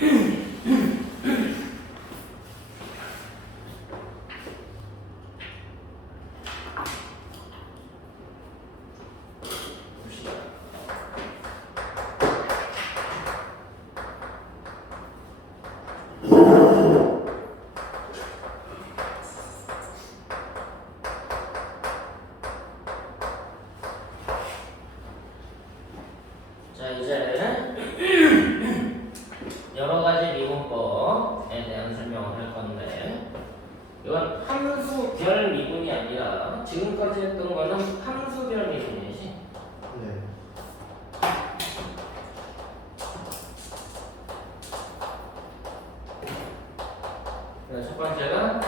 자, 이제 여러 가지 미분법에 대한 설명을 할 건데, 이건 함수별 미분이 아니라 지금까지 했던 거는 함수별 미분이지. 네. 그래서 첫 번째가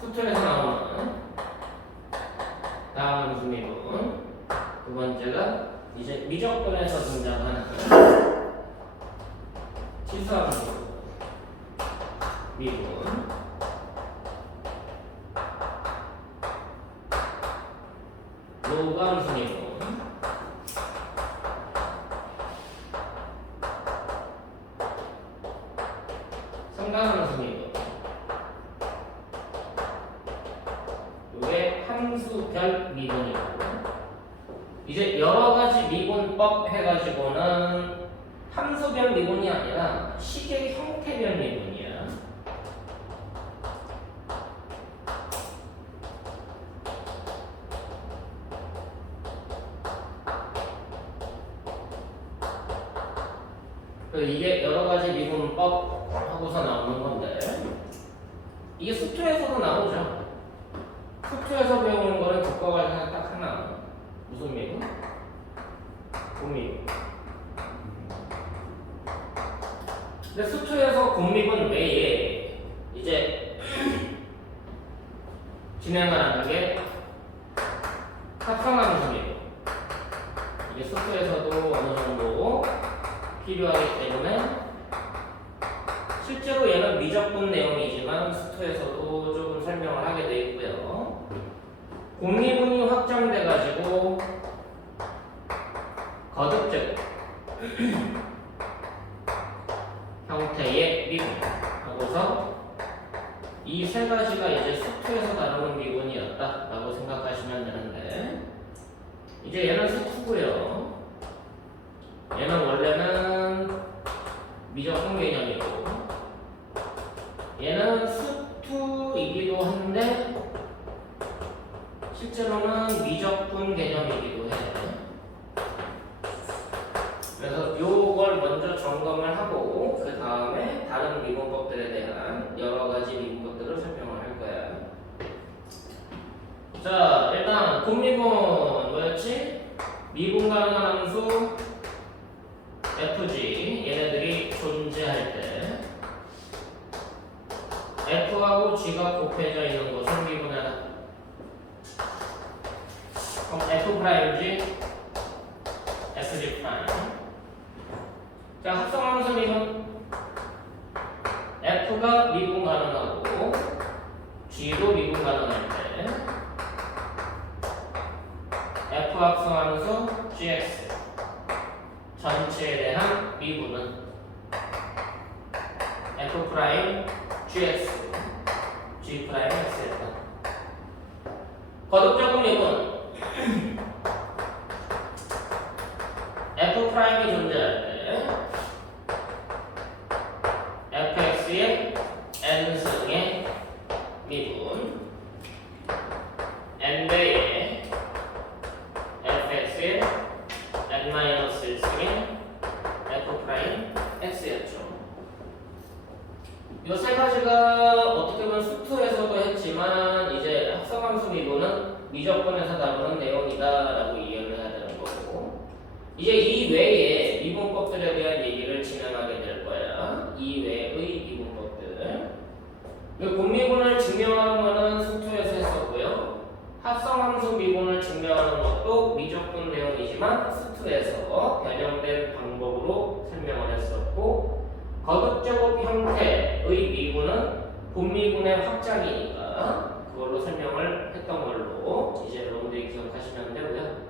수틀에서 나오는 다음 함수 미분. 두 번째가 이제 미적분에서 등장하는 치수함수 미분. 로그함수 미분. 삼각함수 미분. 이게 함수별 미분이고, 이제 여러 가지 미분법 해가지고는 함수별 미분이 아니라 식의 형태별 미분이야. 이게 여러 가지 미분법 하고서 나오는 건데, 이게 수투에서도 나오죠. 수투에서 배우는 거는 국가 관련한 딱 하나. 무슨 미분? 곱미분. 근데 수투에서 곱미분 외에 이제 진행하는 게 합성함수 미분. 이게 수투에서도 어느 정도 필요하기 때문에 실제로 얘는 미적분 내용이지만 수투에서도 조금 설명을 하게 돼 있고요. 곱미분이 확장돼 가지고 거듭적 형태의 미분 하고서 이 세 가지가 이제 수투에서 다루는 미분이었다라고 생각하시면 되는데, 이제 얘는 수투고요. 얘는 원래는 미적분 개념이고, 얘는 수투이기도 한데 실제로는 미적분 개념이기도 해요. 그래서 요걸 먼저 점검을 하고 그 다음에 다른 미분법들에 대한 여러 가지 미분법들을 설명을 할 거야. 자, 일단 곱미분 뭐였지? 미분 가능한 함수 fg, 얘네들이 존재할 때 f하고 g가 곱해져 있는 것을 미분하다. 그럼 f 프라임g, fg 프라임. 자, 합성함수 미분. f가 미분 가능하고 g도 미분 가능할 때 f 합성함수 gx 전체에 대한 미분은 f 프라임 gx, g 프라임 x였다. 거듭적분 미분. f 프라임이 존재할 때 fx의 n승의 미분, n배의 fx의 n-1승의 f 프라임 x였죠. 이 세 가지가 어떻게 보면 수투에서도 했지만 이제 합성함수 미분은 미적분에서 다루는 내용이다라고 이해를 해야 되는 거고, 이제 이 외에 미분법들에 대한 얘기를 진행하게 될 거야. 이 외의 미분법들. 곱미분을 증명하는 거는 수투에서 했었고요. 합성함수 미분을 증명하는 것도 미적분 내용이지만 수투에서 변형된 방법으로 설명을 했었고, 거듭제곱 형태의 미분은 곱미분의 확장이니까 그걸로 설명을 했던 걸로 이제 여러분들이 기억하시면 되고요.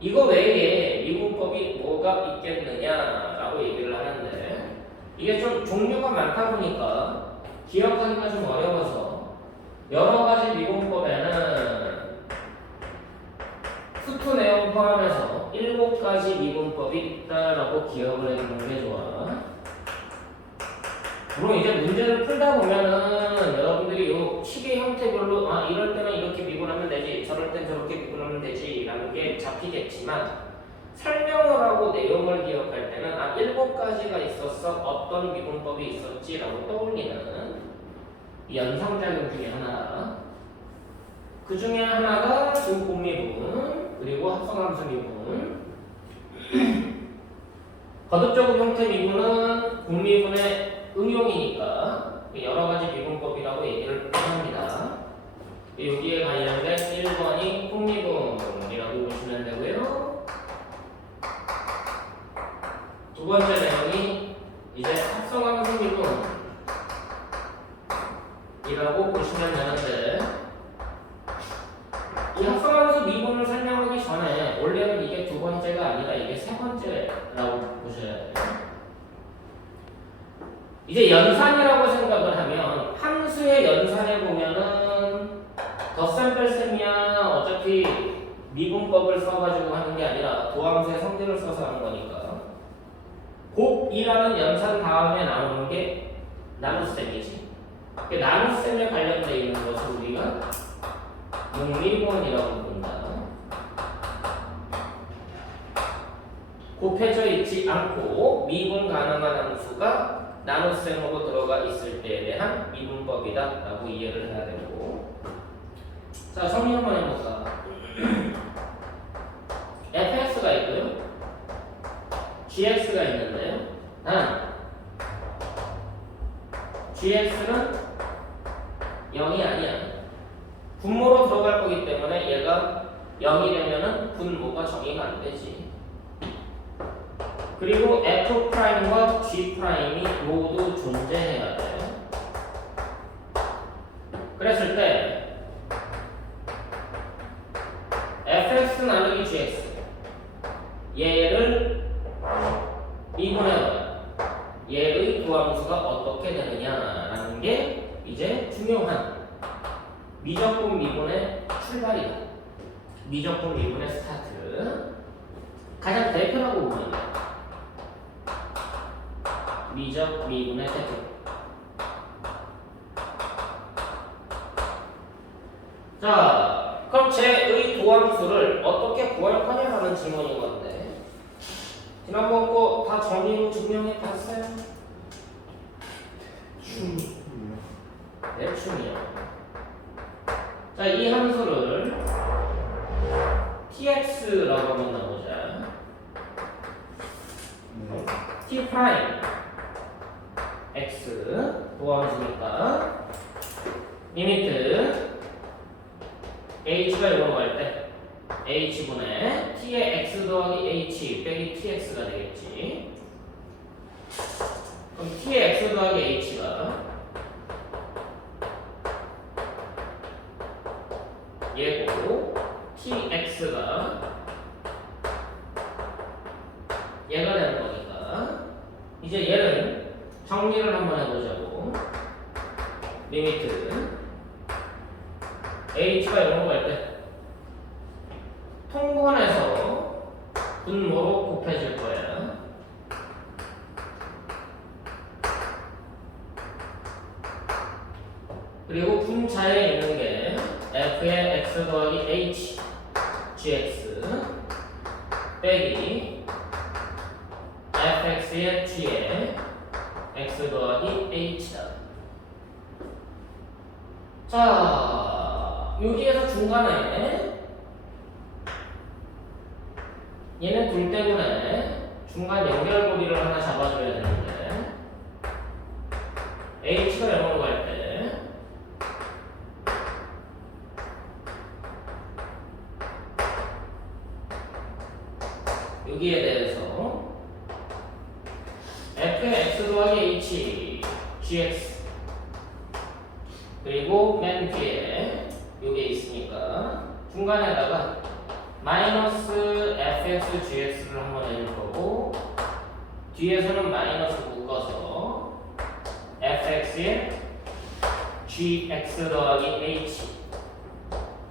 이거 외에 미분법이 뭐가 있겠느냐라고 얘기를 하는데 이게 좀 종류가 많다 보니까 기억하기가 좀 어려워서 여러 가지 미분법에는 수투 내용 포함해서 7가지 미분법이 있다라고 기억을 해두는 게 좋아. 물론 이제 문제를 풀다 보면은 여러분들이 이 식의 형태별로 이럴 때는 이렇게 미분하면 되지, 저럴 땐 저렇게 미분하면 되지 라는 게 잡히겠지만 설명을 하고 내용을 기억할 때는 7가지가 있었어, 어떤 미분법이 있었지라고 떠올리는 이 연상작용 중에 하나다. 그 중에 하나가 지금 곱미분 그리고 합성함수 미분. 거듭적인 형태 미분은 곱미분의 응용이니까 여러 가지 미분법이라고 얘기를 합니다. 여기에 관련된 1번이 곱미분이라고 보시면 되고요. 두 번째 내용이 이제 합성함수 미분이라고 보시면 되는데 이 합성함수 미분을 설명하기 전에 원래는 이게 두 번째가 아니라 이게 세 번째라고 보셔야 돼요. 이제 연산이라고 생각을 하면 함수의 연산에 보면은 덧셈 뺄셈이야 어차피 미분법을 써가지고 하는 게 아니라 도함수의 성질을 써서 하는 거니까 곱이라는 연산 다음에 나오는 게 나눗셈이지. 나눗셈에 관련되어 있는 것을 우리가 용미분이라고 본다. 곱해져 있지 않고 미분 가능한 함수가 나눗셈으로 들어가 있을 때에 대한 미분법이다 라고 이해를 해야 되고, 자 정리 한번 해볼까. fx가 있고요 gx가 있는데요, gx는 0이 아니야. 분모로 들어갈 거기 때문에 얘가 0이 되면은 분모가 정의가 안 되지. 그리고 f'과 g'이 모두 존재해야 돼요. 그랬을 때 fx 나누기 gx 얘를 미분해봐요. 얘의 도함수가 어떻게 되느냐라는 게 이제 중요한 미적분 미분의 출발이다. 미적분 미분의 스타트. 가장 대표라고 보면 돼. 미적 미분의 대표. 자, 그럼 쟤의 도함수를 어떻게 구할 거냐라는 질문인 건데 지난번 거 다 정의로 증명해 봤어요? 네, 춤이요. 자, 이 함수를 tx라고 한번 나보자. t 프라임 x 도함수니까 리미트 h가 이걸로 갈 때 h분의 t의 x 더하기 h 빼기 tx가 되겠지. 그럼 t의 x 더하기 h가 얘고 tx가 얘가 되는 거니까 이제 얘는 정리를 한번 해보자고. 리미트 h가 0으로 갈 때 통분해서 분모로 곱해질 거야. 그리고 분자에 있는 게 f의 x 더하기 h gx 빼기 fx의 g에 x 더하기 h다. 자, 여기에서 중간에 얘는 둘 때문에 중간 연결고리를 하나 잡아줘야 되는데 h가 0으로 갈 때 여기에 대해서 f의 x 더하기 h gx 그리고 맨 뒤에 요게 있으니까 중간에다가 마이너스 fx gx를 한번 해줄 거고 뒤에서는 마이너스 묶어서 fx에 gx 더하기 h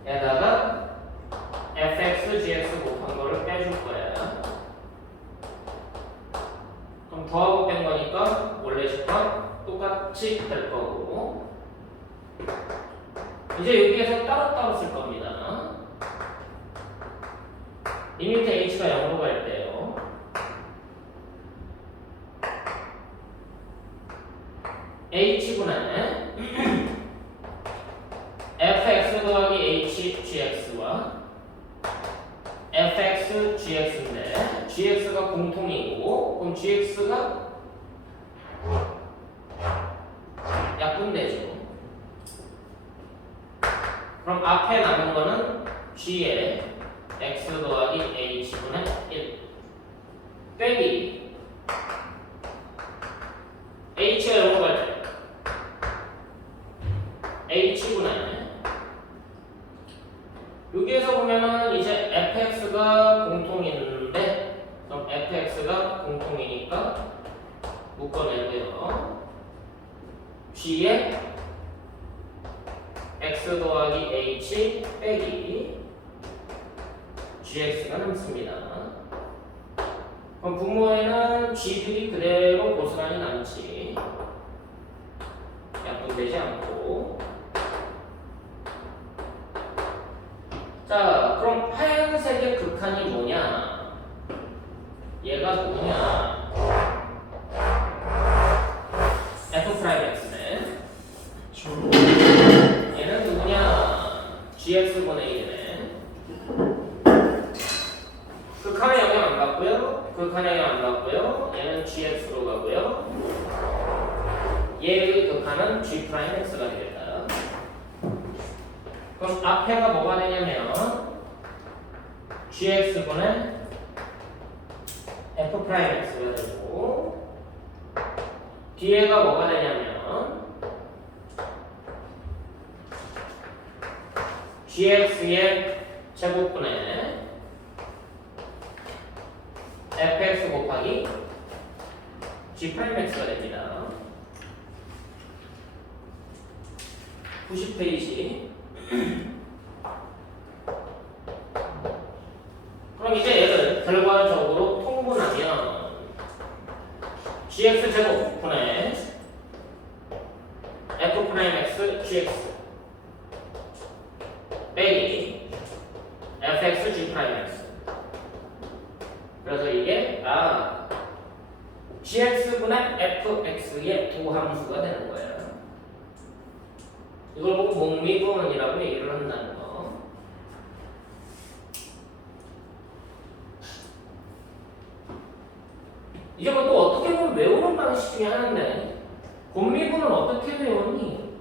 에다가 fx gx 곱한 거를 빼줄 거야. 그럼 더하고 뺀 거니까 원래 식과 똑같이 될 거고 이제 여기에서 따로따로 쓸 겁니다. 이 밑에 h가 0으로 갈 때요. h분의 fx 더하기 h gx와 fx gx인데 gx가 공통이고 그럼 gx가 약분되죠. 그럼 앞에 남은 거는 g에 x 더하기 h분의 1 빼기 h가 0으로 갈 때 h분의 여기에서 보면은 이제 fx가 공통인데 그럼 fx가 공통이니까 묶어내고요. g에 x 더하기 h 빼기 gx가 남습니다. 그럼 분모에는 g들이 그대로 고스란히 남지 약분되지 않고 자 그럼 하얀색의 극한이 뭐냐 얘가 누구냐 f'x네 얘는 누구냐 gx분의 1이네 극한에 영향 안 받고요 극한에 영향 안 받고요 얘는 gx로 가고요 얘의 극한은 g'x가 되겠다. 그럼 앞에가 뭐가 되냐면 gx분의 f'x가 되고 뒤에가 뭐가 되냐면 gx의 제곱분의 fx 곱하기 g'x가 됩니다. 90페이지 그럼 이제 얘를 결과적으로 통분하면 gx 제곱분의 f'x gx 빼기 fx g'x 그래서 이게 gx분의 fx의 두 함수가 되는 거예요. 이걸 보고 목미분이라고 얘기를 한다는 거. 이제 뭐 또 어떻게 보면 외우는 방식 중에 하나인데 곱미분은 어떻게 외우니?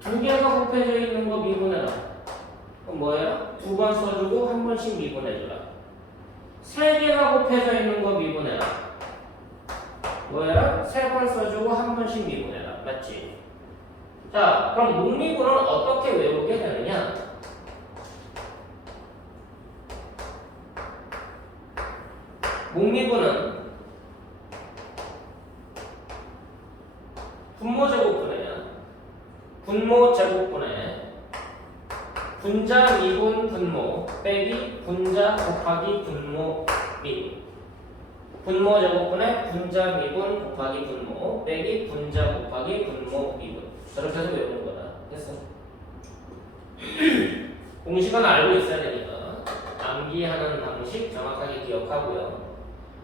두 개가 곱해져 있는 거 미분해라. 그럼 뭐예요? 두 번 써주고 한 번씩 미분해주라. 세 개가 곱해져 있는 거 미분해라. 뭐예요? 세 번 써주고 한 번씩 미분해라. 맞지? 자, 그럼 목미분은 어떻게 외우게 되느냐? 목미분은 분모 제곱분의 분모 제곱분의 분자 미분 분모 빼기 분자 곱하기 분모 미분 분모 제곱분의 분자 미분 곱하기 분모 빼기 분자 곱하기 분모 미분 저렇게 해서 외우는 거다. 됐어. 공식은 알고 있어야 되니까 암기하는 방식 정확하게 기억하고요.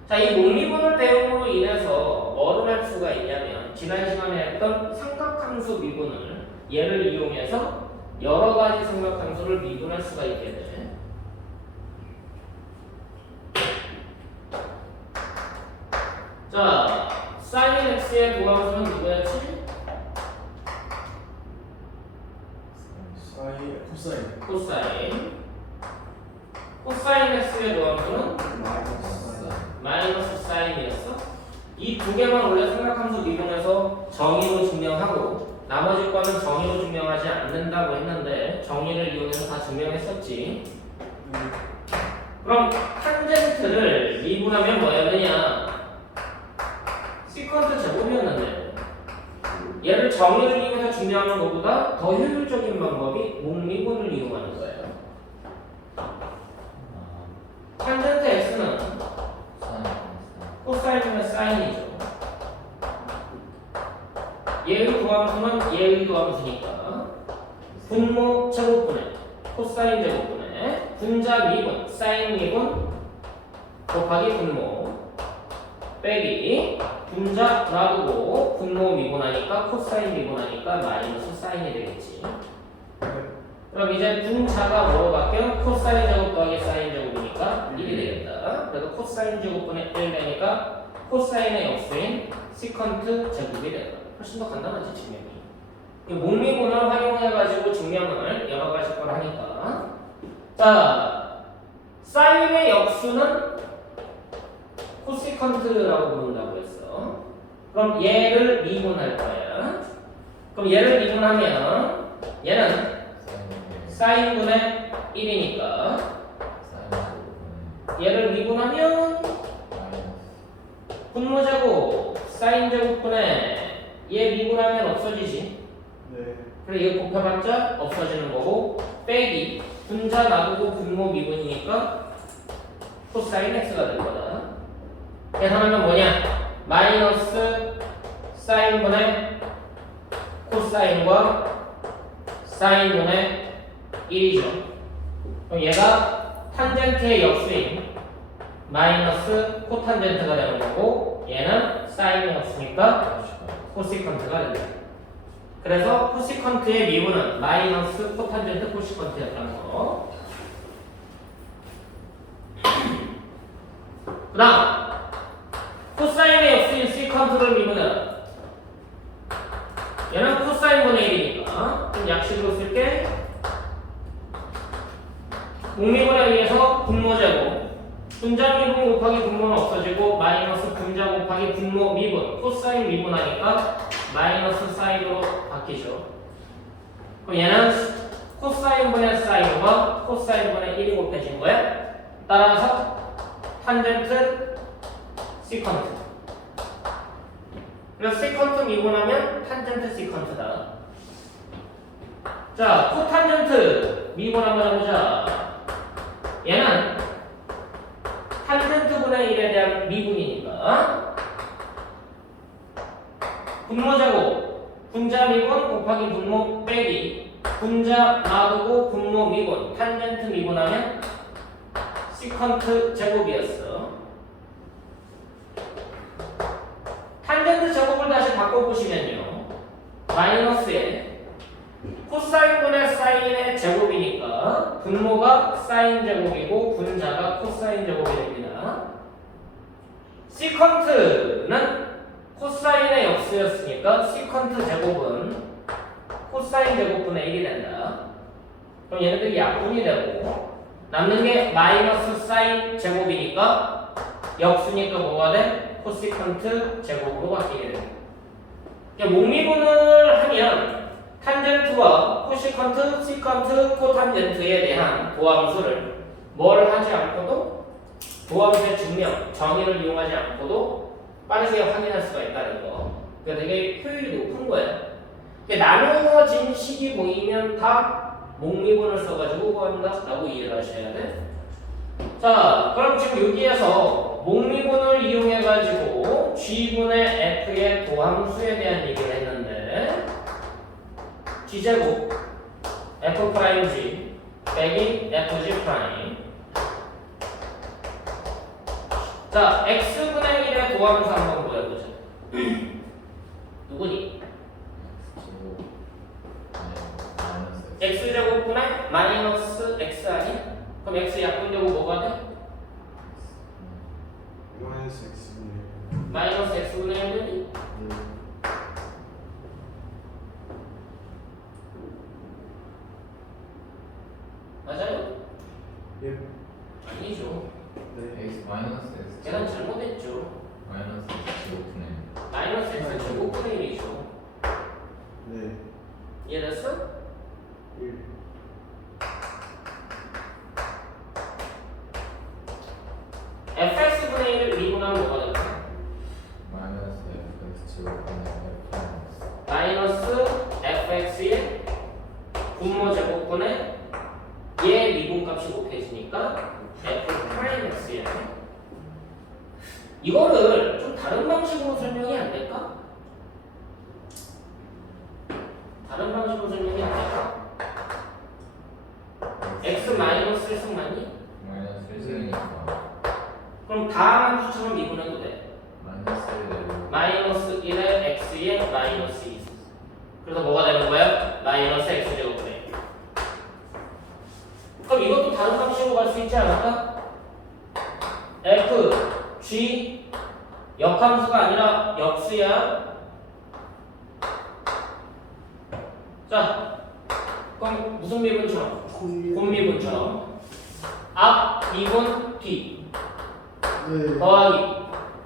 자, 이 목미분을 배움으로 인해서 뭐를 할 수가 있냐면 지난 시간에 했던 삼각함수 미분을 얘를 이용해서 여러 가지 삼각함수를 미분할 수가 있게 돼. 자, sin x의 도함수는 누구였지? 코사인. 코사인 x의 도함수는 마이너스 사인이었어. 이 두 개만 원래 삼각함수 미분해서 정의로 증명하고 나머지 거는 정의로 증명하지 않는다고 했는데 정의를 이용해서 다 증명했었지. 그럼 탄젠트를 미분하면 뭐야 되냐? 시컨트 제곱이었는데 얘를 정의를 이용해서 증명하는 것보다 더 효율적인 방법이 목미분을 이용하는 거예요. 탄젠트 x는 코사인이면 사인이죠. 얘의 도함수는 얘의 도함수니까 분모 제곱분의 코사인 제곱분의 분자 미분 사인 미분 곱하기 분모 빼기 분자 놔두고 분모 미분하니까 코사인 미분하니까 마이너스 사인이 되겠지. 그럼 이제 분자가 뭐로 바뀌어? 코사인 제곱 더하기 사인 제곱이니까 1이 되겠다. 그래서 코사인 제곱분의 1 되니까 코사인의 역수인 시컨트 제곱이 된다. 훨씬 더 간단하지 증명이. 목미분을 활용해가지고 증명을 여러 가지 걸 하니까. 자, 사인의 역수는 코시컨트라고 부른다고 했어. 그럼 얘를 미분할 거야. 그럼 얘를 미분하면 얘는 사인분의 1이니까 얘를 미분하면 분모제곱 사인제곱분의 얘 미분하면 없어지지. 네. 그래서 얘 곱해봤자 없어지는 거고 빼기 분자 놔두고 분모 미분이니까 코사인 x가 될 거다. 계산하면 뭐냐? 마이너스 사인분의 코사인과 사인분의 1이죠. 그럼 얘가 탄젠트의 역수인 마이너스 코탄젠트가 되는 거고 얘는 사인의 역수니까 코시컨트가 된다. 그래서 코시컨트의 미분은 마이너스 코탄젠트 코시컨트였다는 거. 그 다음 코사인의 역수인 시컨트를 미분해라. 얘는 코사인분의 1이니까 좀 약식으로 쓸게. 목미분에 의해서 분모제곱 분자 미분 곱하기 분모는 없어지고 마이너스 분자 곱하기 분모 미분 코사인 미분하니까 마이너스 사인으로 바뀌죠. 그럼 얘는 코사인분의 사인과 코사인분의 1이 곱해진 거야. 따라서 탄젠트 시컨트. 그래서 시컨트 미분하면 탄젠트 시컨트다. 자, 코탄젠트 미분 한번 해보자. 얘는 탄젠트분의 1에 대한 미분이니까 분모제곱 분자 미분 곱하기 분모 빼기 분자 놔두고 분모 미분 탄젠트 미분하면 시컨트 제곱이었어. 탄젠트 제곱을 다시 바꿔보시면요 마이너스에 코사인분의 사인의 제곱이니까 분모가 사인 제곱이고 분자가 코사인 제곱이 됩니다. 시컨트는 코사인의 역수였으니까 시컨트 제곱은 코사인 제곱분의 1이 된다. 그럼 얘네들이 약분이 되고 남는 게 마이너스 사인 제곱이니까 역수니까 뭐가 돼? 코시컨트 제곱으로 바뀌게 됩니다. 목미분을 하면 탄젠트와 코시컨트, 시컨트, 코탄젠트에 대한 도함수를 뭘 하지 않고도 도함수의 증명, 정의를 이용하지 않고도 빠르게 확인할 수가 있다는 거. 그러니까 되게 효율이 높은 거예요. 나누어진 식이 보이면 다 목미분을 써가지고 구한다라고 이해를 하셔야 돼. 자, 그럼 지금 여기에서 목미분을 이용해가지고 G분의 F의 도함수에 대한 얘기를 했는데 G제곱 F'G 빼기 Fg 프라임. 자, X분의 1의 도함수 한번 보여보자. 누구니? X제곱분의 마이너스 X 아니야? 그럼 X 약분되고 뭐가 돼? 마이너스 X분의 마이너스 X분의 1이? 맞아요? 예. 아니죠. 네. x 마이너스 x 계산 잘못했죠. 마이너스 x 제곱분의 마이너스 X 제곱분의 1이죠. 네. 이해됐어? 1. 3분의 1을 미분하면 뭐가 될까? 마이너스 fx 제곱분의 f 마이너스 fx의 분모 제곱분의 얘 미분값이 곱해지니까 f 프라임 x야. 이거를 좀 다른 방식으로 설명이 안 될까? 다른 방식으로 설명이 안 될까? x 마이너스 1승 맞니? 마이너스 1승이니까 그럼 다음 수처럼 미분해도 돼. 마이너스 1 마이너스 1에 x에 마이너스 2. 그래서 뭐가 되는 거야? 마이너스 x 제곱분의 1. 그럼 이것도 다른 방식으로 갈 수 있지 않을까? f, g 역함수가 아니라 역수야. 자, 그럼 무슨 미분처럼? 곱미분처럼 앞 미분 뒤 네. 더하기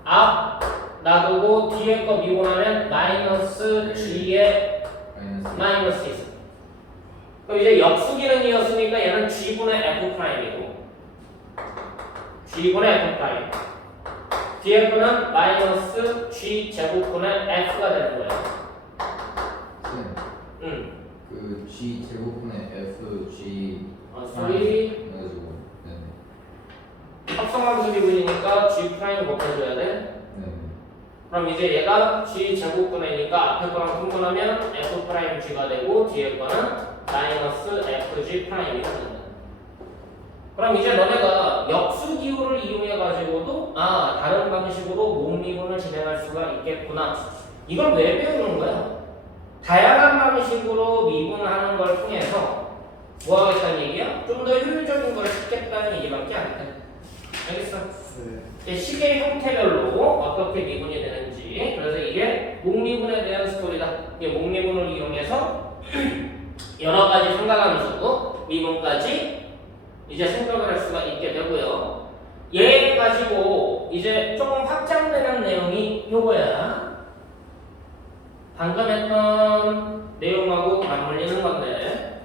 앞 놔두고 뒤에 거 미분하면 마이너스 g에 마이너스 있어. 그럼 이제 역수 기능이었으니까 얘는 g분의 f 프라임이고 g분의 f 프라임 뒤에 거는 마이너스 g 제곱분의 f가 되는 거야. 그 g 제곱분의 f g 소리 해가지고 네네 합성함수 미분이니까 g 프라임 곱해줘야 돼. 네네 그럼 이제 얘가 g 제곱분이니까 앞에 거랑 분분하면 f 프라임 g가 되고 뒤에 거는 마이너스 fg 프라임이 된다. 그럼 이제 너네가 역수 기호를 이용해 가지고도 다른 방식으로 몸미분을 진행할 수가 있겠구나. 이걸 왜 배우는 거야? 다양한 방식으로 미분하는 걸 통해서 뭐 하겠다는 얘기야? 좀 더 효율적인 걸 찾겠다는 얘기밖에 안 돼. 알겠어? 네. 식의 형태별로 어떻게 미분이 되는지. 그래서 이게 목미분에 대한 스토리다. 이게 목미분을 이용해서 여러 가지 삼각함수 미분까지 이제 생각을 할 수가 있게 되고요. 얘 가지고 이제 조금 확장되는 내용이 요거야. 방금 했던 내용하고 맞물리는 건데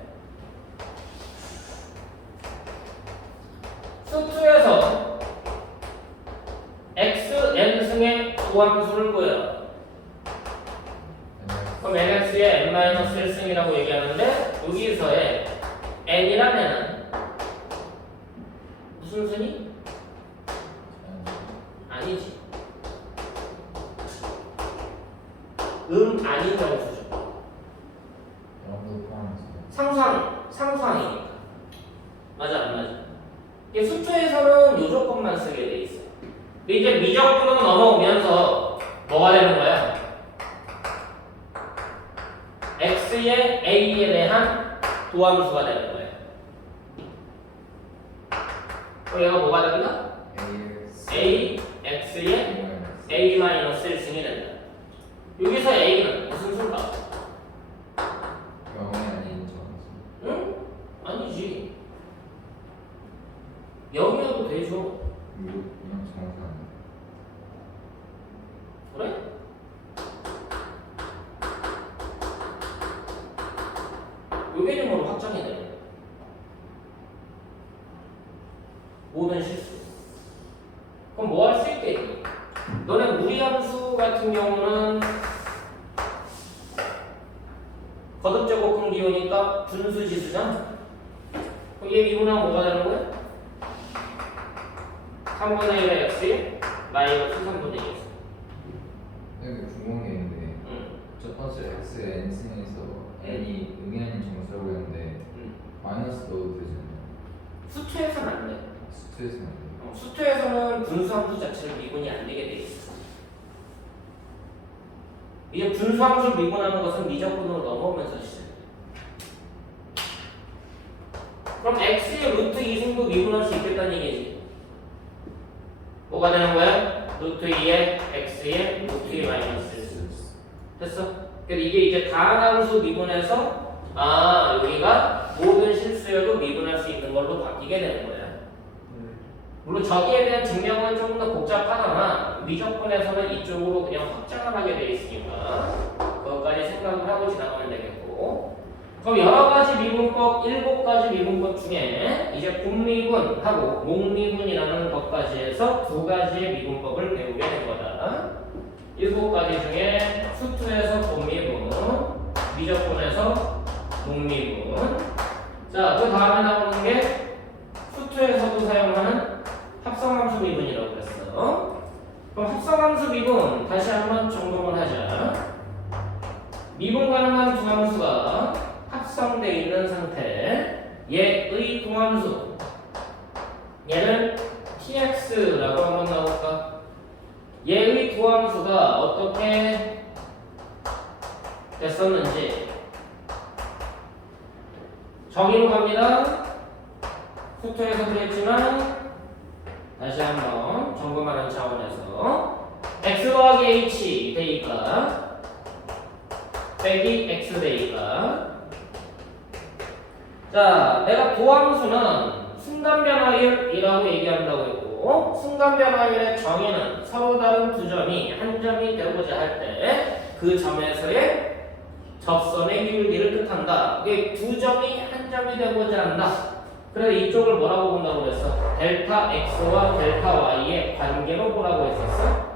수투에서 x, n승의 도함수를 구해요. 그럼 nx의 n-1승이라고 얘기하는데 여기서의 n이란 애는 무슨 순이? 아니지. 아닌 정수죠. 영도 포함해서 상수항이니까. 맞아, 안 맞아? 이게 수투에서는 요 조건만 쓰게 돼 있어. 근데 이제 미적분으로 넘어오면서 뭐가 되는 거야? x의 a에 대한 도함수가 되는 거야. 그럼 얘가 뭐가 된다? a x의 a-1승이 된다. 여기서 a는 무슨 수인가? 영이 아닌 정수 응? 아니지. 0이어도 되죠. 그냥 정수 아니야 그래? 요 개념으로 확장이 되는 거야. 모든 실수. 그럼 뭐 할 수 있대? 너네 무리함수 같은 경우는 거듭제곱근 기호니까 분수지수잖아. 그럼 얘 미분하면 뭐가 되는 거야? 3분의 1의 x에 마이너스 3분의 1. 근데 궁금한 게 있는데 첫 번째 x n승에서 n이 의미 아닌 정수라고 했는데 마이너스 넣어도 되잖아요. 수투에서는 안 돼. 수트에서는 안 돼요. 수투에서는 분수함수 자체를 미분이 안 되게 돼 있어. 이제 분수함수 미분하는 것은 미적분으로 넘어오면서 시작해. 그럼 x의 루트 2승도 미분할 수 있겠다는 얘기지. 뭐가 되는 거야? 루트 2의 x의 루트 2 마이너스 1. 됐어? 그래서 이게 이제 다항함수 미분해서 여기가 모든 실수여도 미분할 수 있는 걸로 바뀌게 되는 거야. 물론 저기에 대한 증명은 조금 더 복잡하다나 미적분에서는 이쪽으로 그냥 확장을 하게 돼 있으니까 그것까지 생각을 하고 지나가면 되겠고. 그럼 여러 가지 미분법, 7가지 미분법 중에 이제 분미분하고 목미분이라는 것까지 해서 2가지의 미분법을 배우게 된 거다. 7가지 중에 수투에서 분미분, 미적분에서 목미분. 자, 그 다음에 나오는 게 수투에서도 사용하는 합성함수 미분이라고 그랬어. 그럼 합성함수 미분 다시 한번 점검을 하자. 미분 가능한 두 함수가 합성되어 있는 상태, 얘의 동함수, 얘는 tx라고 한번 나올까? 얘의 두함수가 어떻게 됐었는지 정의로 갑니다. 수투에서도 했지만 다시 한번 점검하는 차원에서 x 더하기 h 대입과 빼기 x 대입과 자, 내가 도함수는 순간변화율이라고 얘기한다고 했고 순간변화율의 정의는 서로 다른 두 점이 한 점이 되고자 할 때 그 점에서의 접선의 기울기를 뜻한다. 이게 두 점이 한 점이 되고자 한다. 그래서 이쪽을 뭐라고 본다고 그랬어? 델타 x와 델타 y의 관계로 보라고 했었어?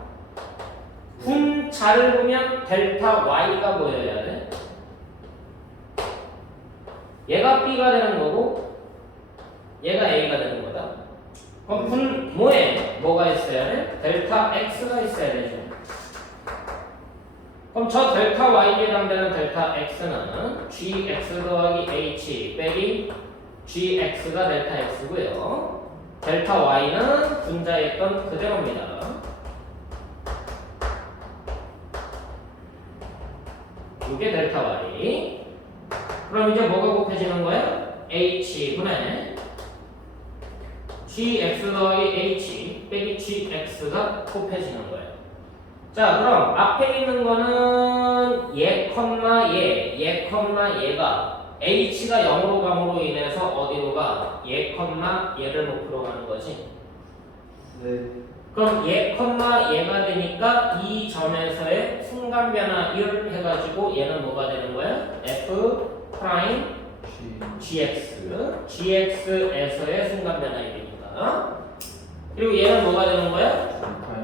분자를 보면 델타 y가 보여야 돼. 얘가 b가 되는 거고 얘가 a가 되는 거다. 그럼 분모에 뭐가 있어야 돼? 델타 x가 있어야 되죠. 그럼 저 델타 y에 해당되는 델타 x는 gx 더하기 h 빼기 gx가 델타 x고요. 델타 y는 분자에 있던 그대로입니다. 이게 델타 y. 그럼 이제 뭐가 곱해지는 거야? h분의 gx 더하기 h 빼기 gx가 곱해지는 거예요. 자, 그럼 앞에 있는 거는 얘, 얘가 h가 0으로 감으로 인해서 어디로 가? 얘를 목표로 가는 거지. 네. 그럼 얘가 되니까 이 점에서의 순간 변화율 해가지고 얘는 뭐가 되는 거야? f 프라임 gx에서의 순간 변화율이니까. 그리고 얘는 뭐가 되는 거야?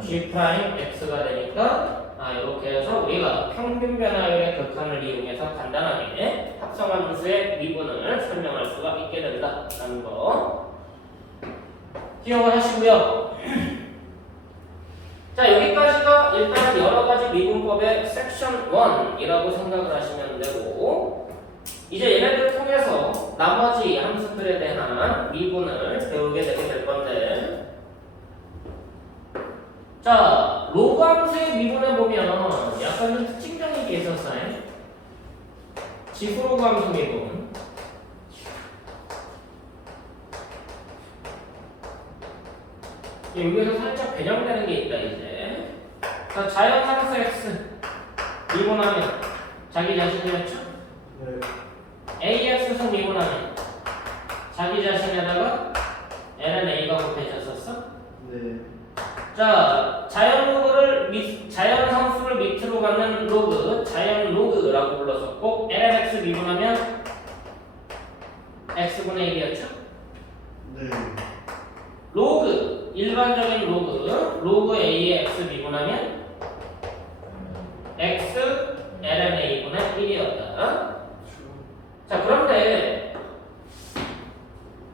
g 프라임 x가 되니까 이렇게 해서 우리가 평균 변화율의 극한을 이용해서 간단하게 합성함수의 미분을 설명할 수가 있게 된다라는 거 기억을 하시고요. 자, 여기까지가 일단 여러 가지 미분법의 섹션 1이라고 생각을 하시면 되고 이제 얘네들을 통해서 나머지 함수들에 대한 미분을 배우게 되게 될 건데 자, 로그 함수의 미분에 보면 약간 좀 특징적인 게 있었어요. 지수로그 함수 미분. 여기서 살짝 변형되는 게 있다 이제. 자, 자연함수 x 미분하면 자기 자신이었죠? 네. ax에서 미분하면 자기 자신에다가 n은 a가 곱해졌었어? 네. 자, 자연함수를 밑으로 가는 로그, 자연 로그라고 불렀었고 lnx 미분하면 x분의 1이었죠? 네. 로그, 일반적인 로그 a의 x 미분하면 x ln a분의 1이었다. 자, 그런데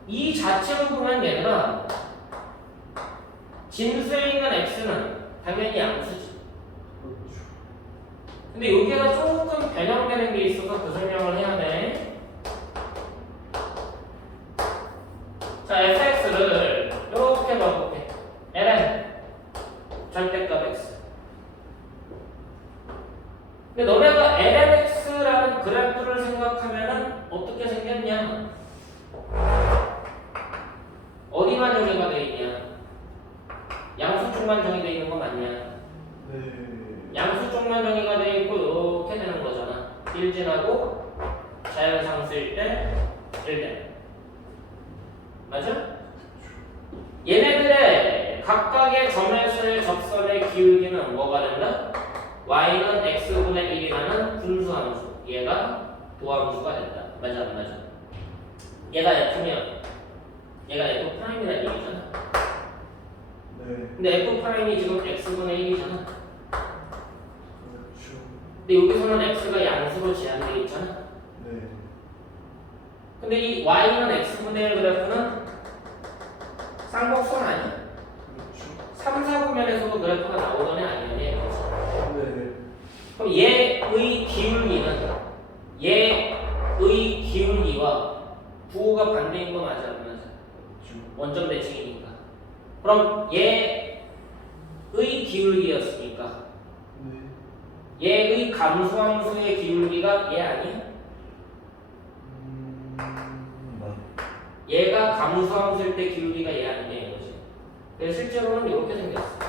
이 자체로 보면 얘들아 진수에 있는 x는 당연히 양수지. 근데 여기가 조금 변형되는 게 있어서 그 설명을 해야 돼. 자, fx를 이렇게 바꿀게. ln 절대값 x. 근데 너네가 lnx라는 그래프를 생각하면은 어떻게 생겼냐? 어디만 정의가 돼 있냐? 양수 쪽만 정의되어 있는 거 맞냐? 네. 양수 쪽만 정의가 되어 있고 이렇게 되는 거잖아. 1진하고 자연상수일 때 1대. 맞아? 얘네들의 각각의 점에서의 접선의 기울기는 뭐가 된다? y는 x분의 1이라는 분수함수. 얘가 도함수가 된다. 맞아 안 맞아? 얘가 F면 얘가 F 프라임이라는 얘기잖아. 네. 근데 F 프라임이 지금 X분의 1이잖아. 그렇죠. 근데 여기서는 X가 양수로 제한되어 있잖아. 네. 근데 이 Y는 X분의 1 그래프는 쌍곡선 아니야? 그렇죠. 3, 4구면에서도 그래프가 나오더니 아니더니 이거지. 네. 그럼 얘의 기울기와 부호가 반대인 거 맞아 안 맞아? 그렇죠. 원점 대칭이니까. 그럼 얘의 기울기였으니까 네. 얘의 감수함수의 기울기가 얘 아니야? 맞. 얘가 감수함수일 때 기울기가 얘 아니냐 이거지. 근데 실제로는 이렇게 생겼어.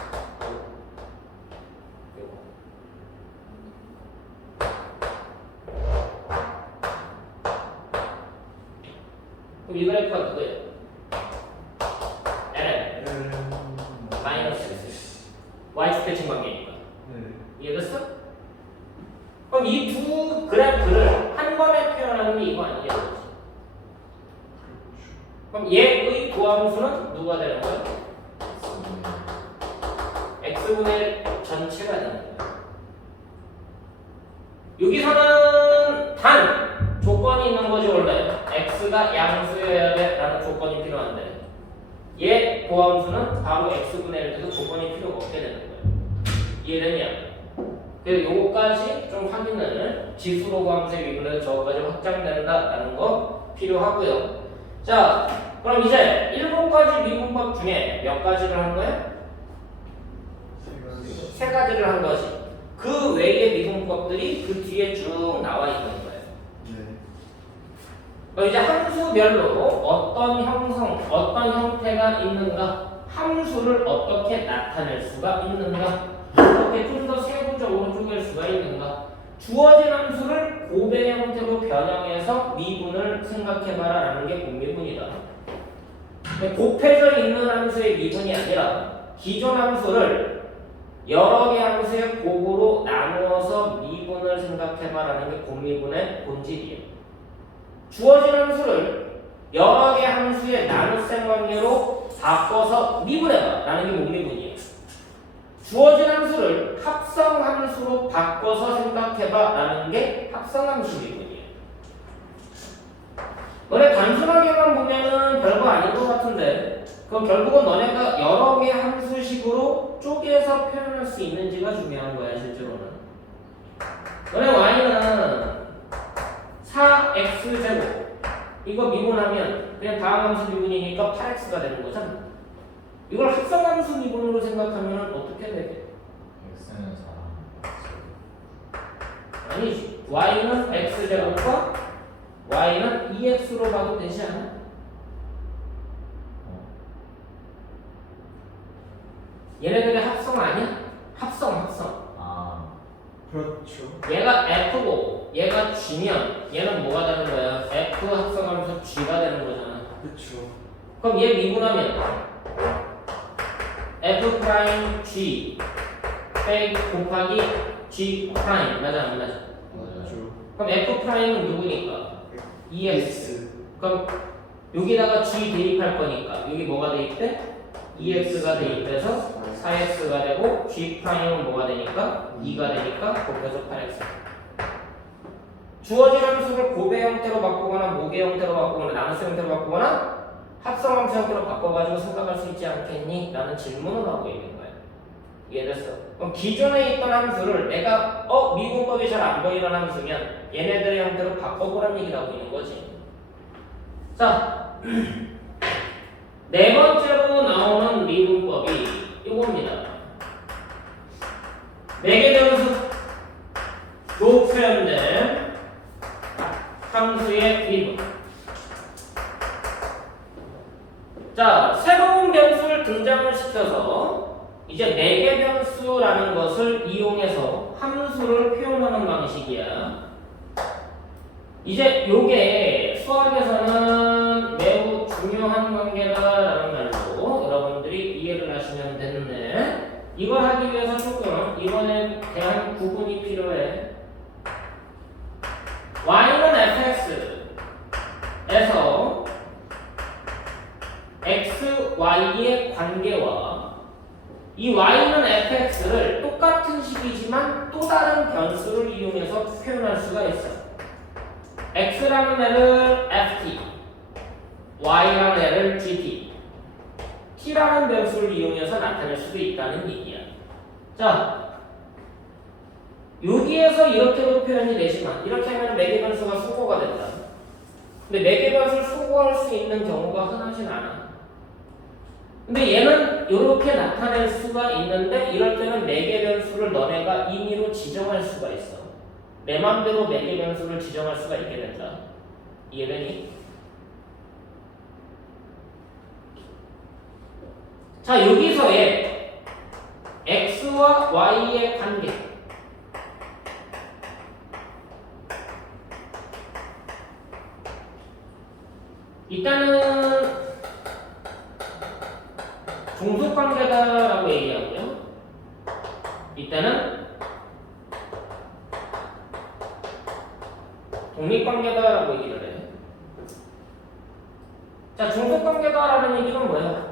그럼 이 그래프가 그거예요. LM 마이너스 X Y축 대칭 관계니까. 네. 이해됐어? 그럼 이 두 그래프를 한 번에 표현하는 게 이거 아니냐 이거지. 그렇죠. 그럼 얘의 도함수는 누가 되는 거야? X분의 1 전체가 되는 거야. 여기서는 단 조건이 있는 거지 원래. X가 양수여야 돼 라는 조건이 필요한데 얘 도함수는 바로 X분의 1 돼도 조건이 필요가 없게 되는 거야. 이해되냐? 그래서 요거까지 좀 확인을 지수로 구함수의 미분에서 저거까지 확장된다라는 거 필요하고요. 자, 그럼 이제 7가지 미분법 중에 몇 가지를 한 거야? 세 가지를 한 거지. 그 외의 미분법들이 그 뒤에 쭉 나와 있는 거예요. 네. 그럼 이제 함수별로 어떤 형성, 어떤 형태가 있는가, 함수를 어떻게 나타낼 수가 있는가, 어떻게 좀 더 세부적으로 쪼갤 수가 있는가, 주어진 함수를 곱의 형태로 변형해서 미분을 생각해봐라 라는 게 곱미분이다. 곱해져 있는 함수의 미분이 아니라 기존 함수를 여러 개 함수의 곱으로 나누어서 미분을 생각해봐라는 게 곱미분의 본질이에요. 주어진 함수를 여러 개 함수의 나눗셈 관계로 바꿔서 미분해봐라는 게 곱미분이에요. 주어진 함수를 합성함수로 바꿔서 생각해봐라는 게 합성함수 미분이에요. 너네 단순하게만 보면은 별거 아닌 것 같은데 그럼 결국은 너네가 여러 개 함수식으로 쪼개서 표현할 수 있는지가 중요한 거야 실제로는. 너네 y는 4x제곱 이거 미분하면 그냥 다음 함수 미분이니까 8x가 되는 거잖아. 이걸 합성함수 미분으로 생각하면 어떻게 되게? X는 4 아니지. y는 x제곱과 y는 2x로 봐도 되지 않아? 얘네들의 합성 아니야? 합성. 아 그렇죠. 얘가 f고 얘가 g면 얘는 뭐가 되는 거야? f 합성하면서 g가 되는 거잖아. 그렇죠. 그럼 얘 미분하면 f 프라임 g 곱하기 g 프라임 맞아 안 맞아? 맞죠. 그럼 f 프라임은 누구니까? 2x. 그럼 여기다가 g 대입할 거니까 여기 뭐가 대입돼? 2x가 대입돼서 4x가 되고 g 프라임은 뭐가 되니까? 2가 되니까 곱해서 8x. 주어진 함수를 곱의 형태로 바꾸거나 모의 형태로 바꾸거나 나눗셈 형태로 바꾸거나 합성함수 형태로 바꿔가지고 생각할 수 있지 않겠니? 라는 질문을 하고 있는 거야. 이해됐어? 그럼 기존에 있던 함수를 내가 미분법이 잘 안 보이는 함수면 얘네들의 형태로 바꿔보라는 얘기를 하고 있는 거지. 자, 네 번째로 나오는 미분법이 이겁니다. 네 개 변수 노표현된 함수의 미분. 자, 새로운 변수를 등장을 시켜서 이제 네 개 변수라는 것을 이용해서 함수를 표현하는 방식이야. 이제 요게 수학에서는 매우 중요한 관계다라는 말로 여러분들이 이해를 하시면 되는데 이걸 하기 위해서 조금 이번에 대한 구분이 필요해. y는 이 y는 fx를 똑같은 식이지만 또 다른 변수를 이용해서 표현할 수가 있어. x라는 애를 ft, y라는 애를 gt, t라는 변수를 이용해서 나타낼 수도 있다는 얘기야. 자, 여기에서 이렇게도 표현이 되지만 이렇게 하면 매개 변수가 수거가 된다. 근데 매개 변수를 수거할 수 있는 경우가 흔하진 않아. 근데 얘는 이렇게 나타낼 수가 있는데 이럴 때는 매개 변수를 너네가 임의로 지정할 수가 있어. 내 맘대로 매개 변수를 지정할 수가 있게 된다. 이해되니? 자, 여기서의 x와 y의 관계. 일단은 종속관계다라고 얘기하고요. 이때는 독립관계다라고 얘기를 해. 자, 종속관계다라는 얘기는 뭐야?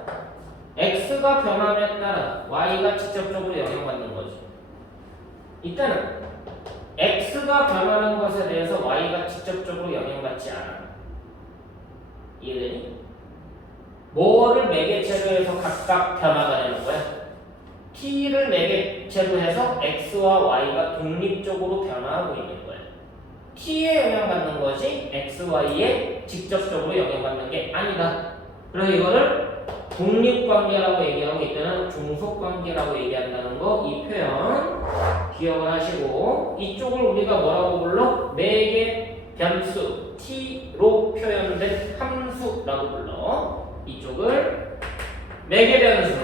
x가 변함에 따라 y가 직접적으로 영향받는 거지. 이때는 x가 변하는 것에 대해서 y가 직접적으로 영향받지 않아. 이해되니? 뭐를 매개체로 해서 각각 변화가 되는 거야? t를 매개체로 해서 x와 y가 독립적으로 변화하고 있는 거야. t에 영향받는 거지 x, y에 직접적으로 영향받는 게 아니다. 그래서 이거를 독립관계라고 얘기하고 이때는 종속관계라고 얘기한다는 거, 이 표현 기억을 하시고, 이쪽을 우리가 뭐라고 불러? 매개 변수 t로 표현된 함수라고 불러. 이쪽을 매개 변수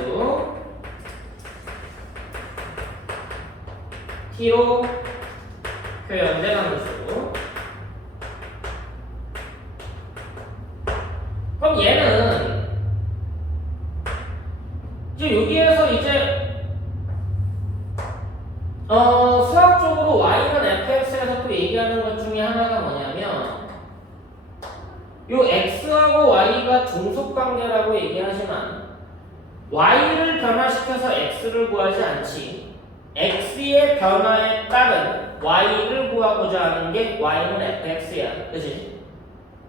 t로 표현된 함수. 그럼 얘는 이제 여기에서 이제 수학적으로 y는 fx에서 또 얘기하는 것 중에 하나가 뭐냐면, 요 x하고 y가 종속관계라고 얘기하지만 y를 변화시켜서 x를 구하지 않지, x의 변화에 따른 y를 구하고자 하는 게 y는 fx야. 그치?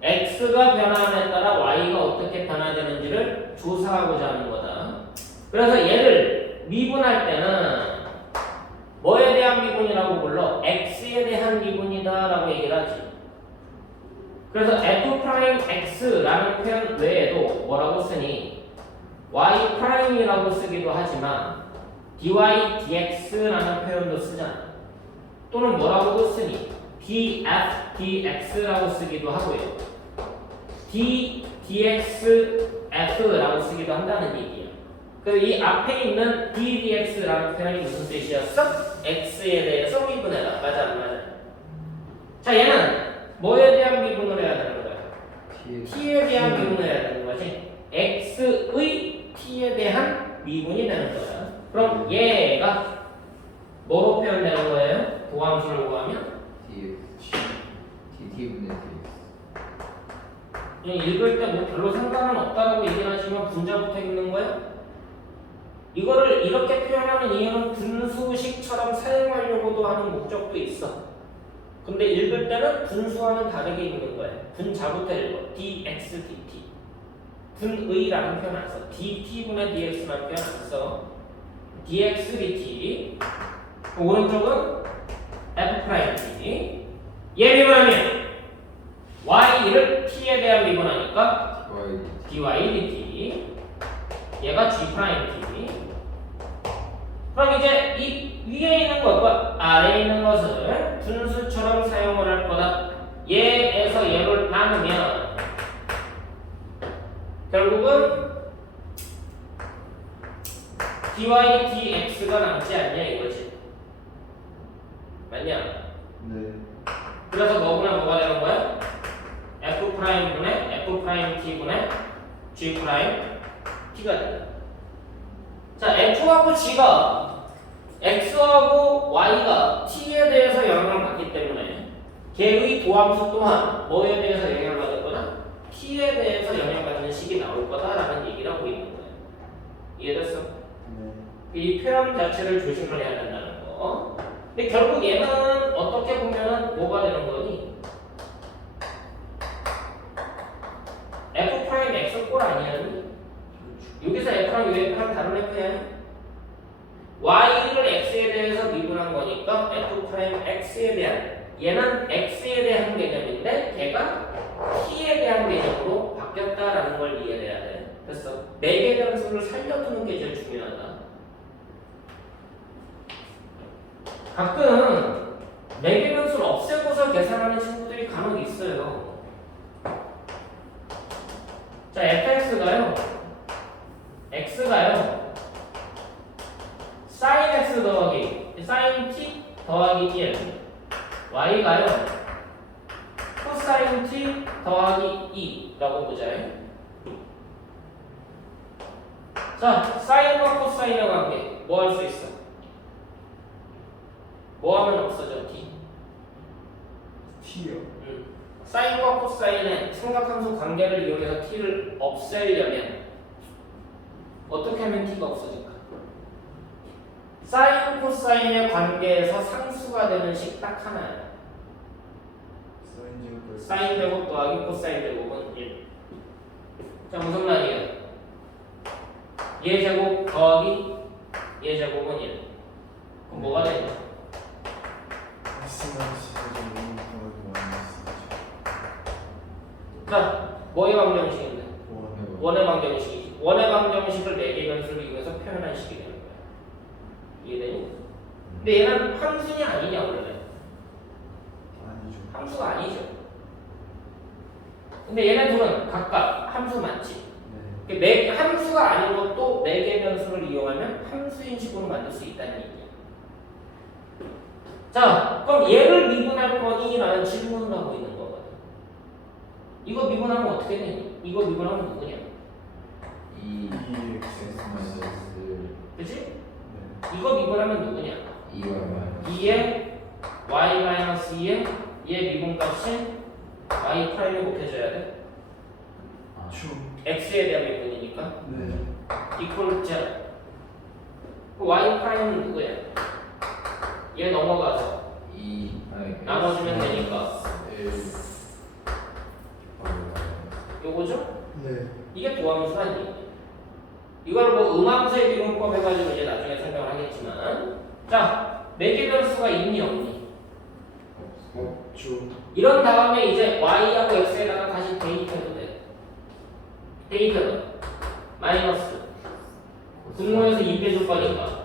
x가 변함에 따라 y가 어떻게 변화되는지를 조사하고자 하는 거다. 그래서 얘를 미분할 때는 뭐에 대한 미분이라고 불러? x에 대한 미분이다 라고 얘기를 하지. 그래서 f'x라는 표현 외에도 뭐라고 쓰니? y'이라고 쓰기도 하지만 dy, dx라는 표현도 쓰잖아. 또는 뭐라고도 쓰니? df, dx라고 쓰기도 하고요. d, dx, f라고 쓰기도 한다는 얘기야. 그래서 이 앞에 있는 d, dx라는 표현이 무슨 뜻이었어? x에 대해서 미분해라. 맞아, 안 맞아? 자, 얘는 뭐에 대한 미분을 해야 되는 거야? t에 대한 미분을 해야 되는 거지. x의 t에 대한 미분이 되는 거야. 그럼 얘가 뭐로 표현되는 거예요? 도함수를 구하면? dt분의 dx. 그냥 읽을 때 뭐 별로 상관은 없다라고 얘기를 하지만 분자부터 읽는 거야? 이거를 이렇게 표현하는 이유는 분수식처럼 사용하려고도 하는 목적도 있어. 근데 읽을 때는 분수와는 다르게 읽는 거야. 분자부터 읽어. dx, dt. 분의라는 표현 안 써. dt분의 dx라는 표현 안 써. dx, dt. 오른쪽은 f'dt. 얘 미분하면 y를 t에 대한 미분하니까 dy, dt. 얘가 g't. 그럼 이제 이 위에 있는 것과 아래에 있는 것을 분수처럼 사용을 할 거다. 얘에서 얘를 나누면 결국은 dy, dx가 남지 않냐 이거지. 맞냐? 네. 그래서 뭐분의 뭐가 되는 거야? f'분의 f't분의 g't가 된다. 자, f하고 g가 x하고 y가 t에 대해서 영향을 받기 때문에 걔의 도함수 또한 뭐에 대해서 영향을 받을 거다? t에 대해서 영향받는 식이 나올 거다라는 얘기를 하고 있는 거예요. 이해됐어? 네. 이 표현 자체를 조심을 해야 된다는 거. 근데 결국 얘는 어떻게 보면은 뭐가 되는 거니? f 프라임 x 꼴 아니야니? 여기서 f랑 uf랑 다른 f야. y를 x에 대해서 미분한 거니까 f 프라임 x에 대한 얘는 x에 대한 개념인데 걔가 t에 대한 개념으로 바뀌었다라는 걸 이해해야 돼. 됐어. 매개 변수를 살려두는 게 제일 중요하다. 가끔 매개 변수를 없애고서 계산하는 친구들이 간혹 있어요. 자, fx가요. x가요. sin x 더하기 sin t 더하기 1. y가요. cosine t 더하기 2라고 보자. 자, 사인과 코사인의 관계 뭐 할 수 있어? 뭐 하면 없어져? t. T요. 사인과 코사인의 삼각함수 관계를 이용해서 t를 없애려면 어떻게 하면 t가 없어질까? 사인 코사인의 관계에서 상수가 되는 식 딱 하나야. 사인 제곱 더하기 코사인 제곱은 1. 자, 무슨 말이에요? 얘 제곱 더하기 얘 제곱은 1. 그럼 뭐가 되냐? 자, 뭐의 방정식인데? 원의 방정식이지. 원의 방정식을 4개 변수를 이용해서 표현한 식이 되는 거야. 이해되니? 근데 얘는 함수냐 아니냐 원래? 아니죠. 함수가 아니죠. 근데 얘네 둘은 각각 함수 맞지? 네. 함수가 아닌 것도 4개 변수를 이용하면 함수인 식으로 만들 수 있다는 얘기야. 자, 그럼 얘를 미분할 거니? 라는 질문을 하고 있는 거거든. 이거 미분하면 어떻게 되니? 이거 미분하면 누구냐? 2x 마이너스 그치? 네. 이거 미분하면 누구냐? 2y 2에 y-2에 얘 미분값이 y 프라임에 곱해줘야 돼. 주. x에 대한 미분이니까. 네. 이퀄 0. 그 y 프라임은 누구야? 얘 넘어가서 2 나눠주면 되니까. 1 요거죠? 네. 이게 도함수란 얘기야. 이걸 뭐 음함수의 미분법 해가지고 이제 나중에 설명을 하겠지만, 자, 4개 변수가 있니 없니? 주. 이런 다음에 이제 y하고 x에다가 다시 대입해도 돼. 대입해도 마이너스 분모에서 2 빼줄 거니까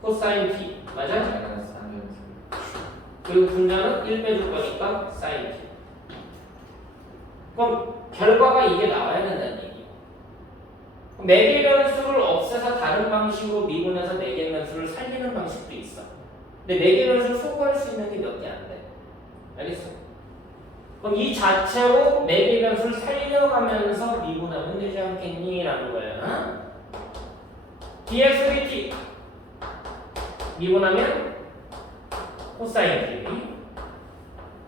코사인 t 맞아? 마이너스 3 그리고 분자는 1 빼줄 거니까 사인 t. 그럼 결과가 이게 나와야 된다는 얘기야. 4개 변수를 없애서 다른 방식으로 미분해서 4개 변수를 살리는 방식도 있어. 근데 4개 변수를 소구할 수 있는 게 몇 개 안 돼. 알겠어? 그럼 이 자체로 4개 변수를 살려가면서 미분하면 되지 않겠니? 라는 거야. dx dt 미분하면 코사인 t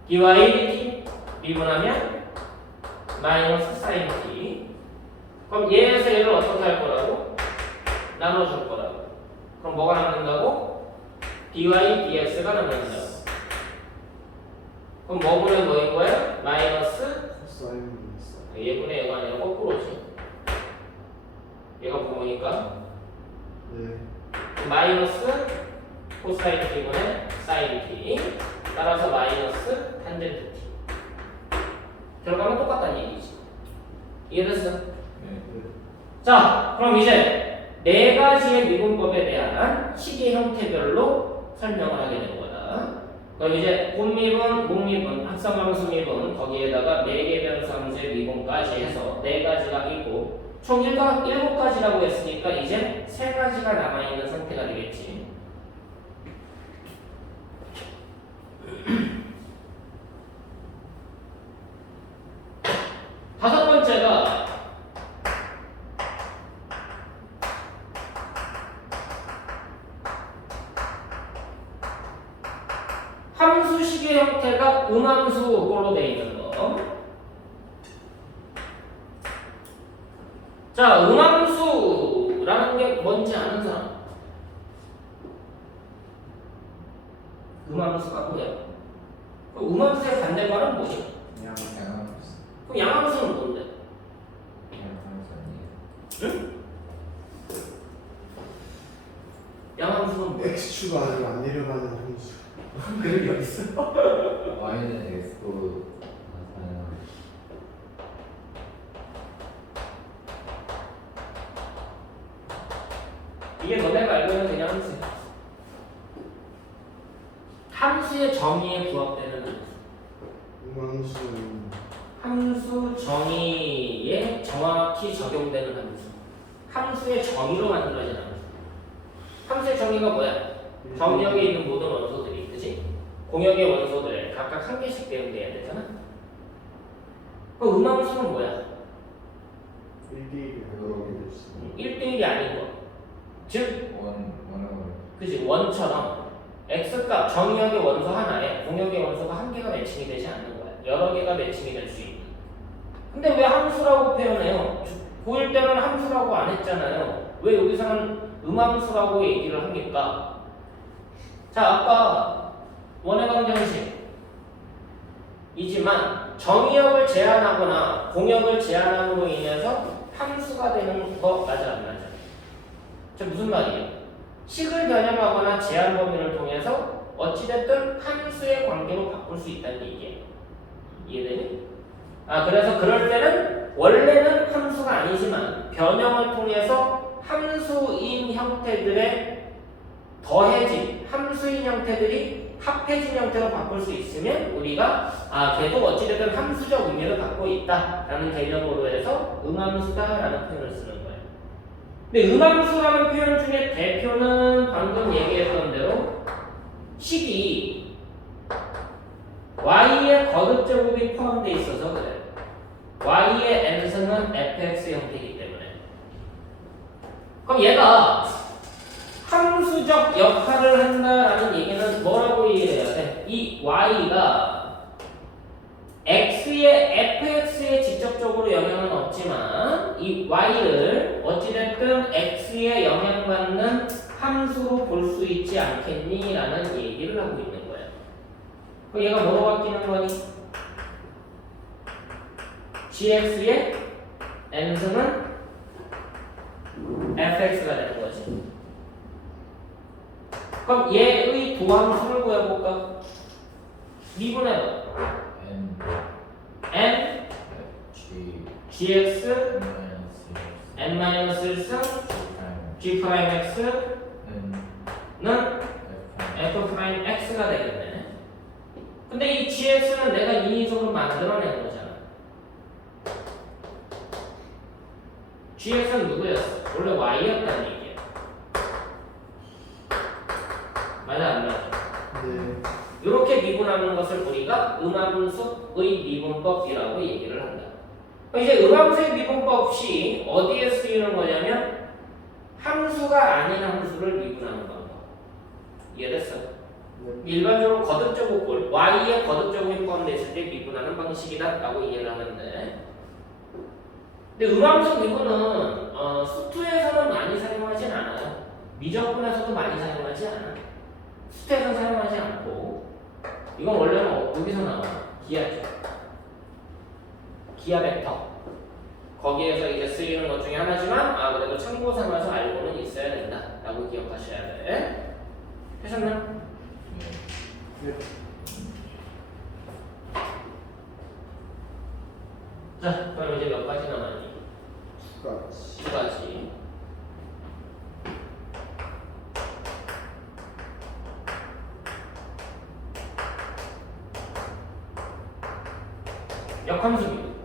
dy dt 미분하면 마이너스 사인 t. 그럼 얘에서 얘를 어떻게 할 거라고? 나눠줄 거라고. 그럼 뭐가 남는다고? dy dx가 남는다고. 그럼 뭐 보면 뭐인 거야? 마이너스 사인. 얘분의 얘가 아니라 거꾸로지. 얘가 부모니까 네. 마이너스 코사인 t분의 사인 t 따라서 마이너스 탄젠트 t. 결과는 똑같다는 얘기지. 이해됐어? 네. 자, 그럼 이제 4가지의 미분법에 대한 식의 형태별로 설명을 하게 된 거다. 그럼 이제 분미분, 목미분, 합성함수 미분 거기에다가 4개 변수 함수의 미분까지 해서 4가지가 있고 총 7가지라고 했으니까 이제 3가지가 남아있는 상태가 되겠지. 다섯 번째가 함수식의 형태가 음함수로 되어 있는 거. 자, 음함수라는 게 뭔지 아는 사람? 음함수가 뭐야? 그럼 음함수의 반대말은 뭐지? 그냥 양함수. 그럼 양함수는 뭔데? 양함수 아니에요? 응? 양함수는 뭐야? x축가 아니고 안 내려가는 함수. 그런 게 어딨어? y는 x로 나타나는. 이게 너네가 알고 있는 그냥 함수야. 함수의 정의에 부합되는 함수. 음함수는 함수 정의에 정확히 적용되는 함수. 함수의 정의로 만들어진 함수. 함수의 정의가 뭐야? 정역에 있는 모든 원소들이, 그지? 공역의 원소들 각각 한 개씩 배분돼야 되잖아. 그 음함수는 뭐야? 1대1이 여러 개 됐어. 1대1이 아닌 거. 즉, 원하고. 그지? 원처럼 x값 정역의 원소 하나에 공역의 원소가 한 개가 매칭이 되지 않는 거야. 여러 개가 매칭이 될 수 있는. 근데 왜 함수라고 표현해요? 고1 때는 함수라고 안 했잖아요. 왜 여기서는 음함수라고 얘기를 합니까? 자, 아까 원의 방정식이지만 정의역을 제한하거나 공역을 제한함으로 인해서 함수가 되는 거 맞아 안 맞아? 저 무슨 말이에요? 식을 변형하거나 제한 범위를 통해서 어찌됐든 함수의 관계로 바꿀 수 있다는 얘기예요. 이해되니? 그래서 그럴 때는 원래는 함수가 아니지만 변형을 통해서 함수인 형태들의 더해진 함수인 형태들이 합해진 형태로 바꿀 수 있으면 우리가 걔도 어찌됐든 함수적 의미를 갖고 있다라는 개념으로 해서 음함수다라는 표현을 쓰는 거예요. 근데 음함수라는 표현 중에 대표는 방금 얘기했던 대로 식이 y의 거듭 제곱이 포함되어 있어서 그래. y의 n승은 fx 형태이기 때문에. 그럼 얘가 함수적 역할을 한다라는 얘기는 뭐라고 이해해야 돼? 이 y가 x의 fx에 직접적으로 영향은 없지만 이 y를 어찌됐든 x에 영향받는 함수로 볼 수 있지 않겠니? 라는 얘기를 하고 있는 거야. 그럼 얘가 뭐로 바뀌는 거니? gx의 n승은 fx가 되는 거지. 그럼 얘의 도함수를 구해볼까? 미분해봐. n gx n-1승 g'x는 f'x가 되겠네. 근데 이 gx는 내가 인위적으로 만들어낸 거잖아. gx는 누구였어? 원래 y였다는 얘기야. 맞아 안 맞아? 네. 이렇게 미분하는 것을 우리가 음함수의 미분법이라고 얘기를 한다. 이제 음함수의 미분법이 어디에 쓰이는 거냐면 함수가 아닌 함수를 미분하는 방법. 이해됐어? 일반적으로 거듭제곱을 y의 거듭제곱이 포함되어 때 미분하는 방식이다라고 이해를 하는데, 근데 음함수 미분은 수투에서는 많이 사용하진 않아요. 미적분에서도 많이 사용하지 않아. 수투에서 사용하지 않고, 이건 원래는 여기서 나와. 기하죠. 기하 벡터. 거기에서 이제 쓰이는 것 중에 하나지만 그래도 참고 삼아서 알고는 있어야 된다라고 기억하셔야 돼. 되셨나? 네. 자, 그럼 이제 몇 가지 남았니? 두 가지. 역함수 미분.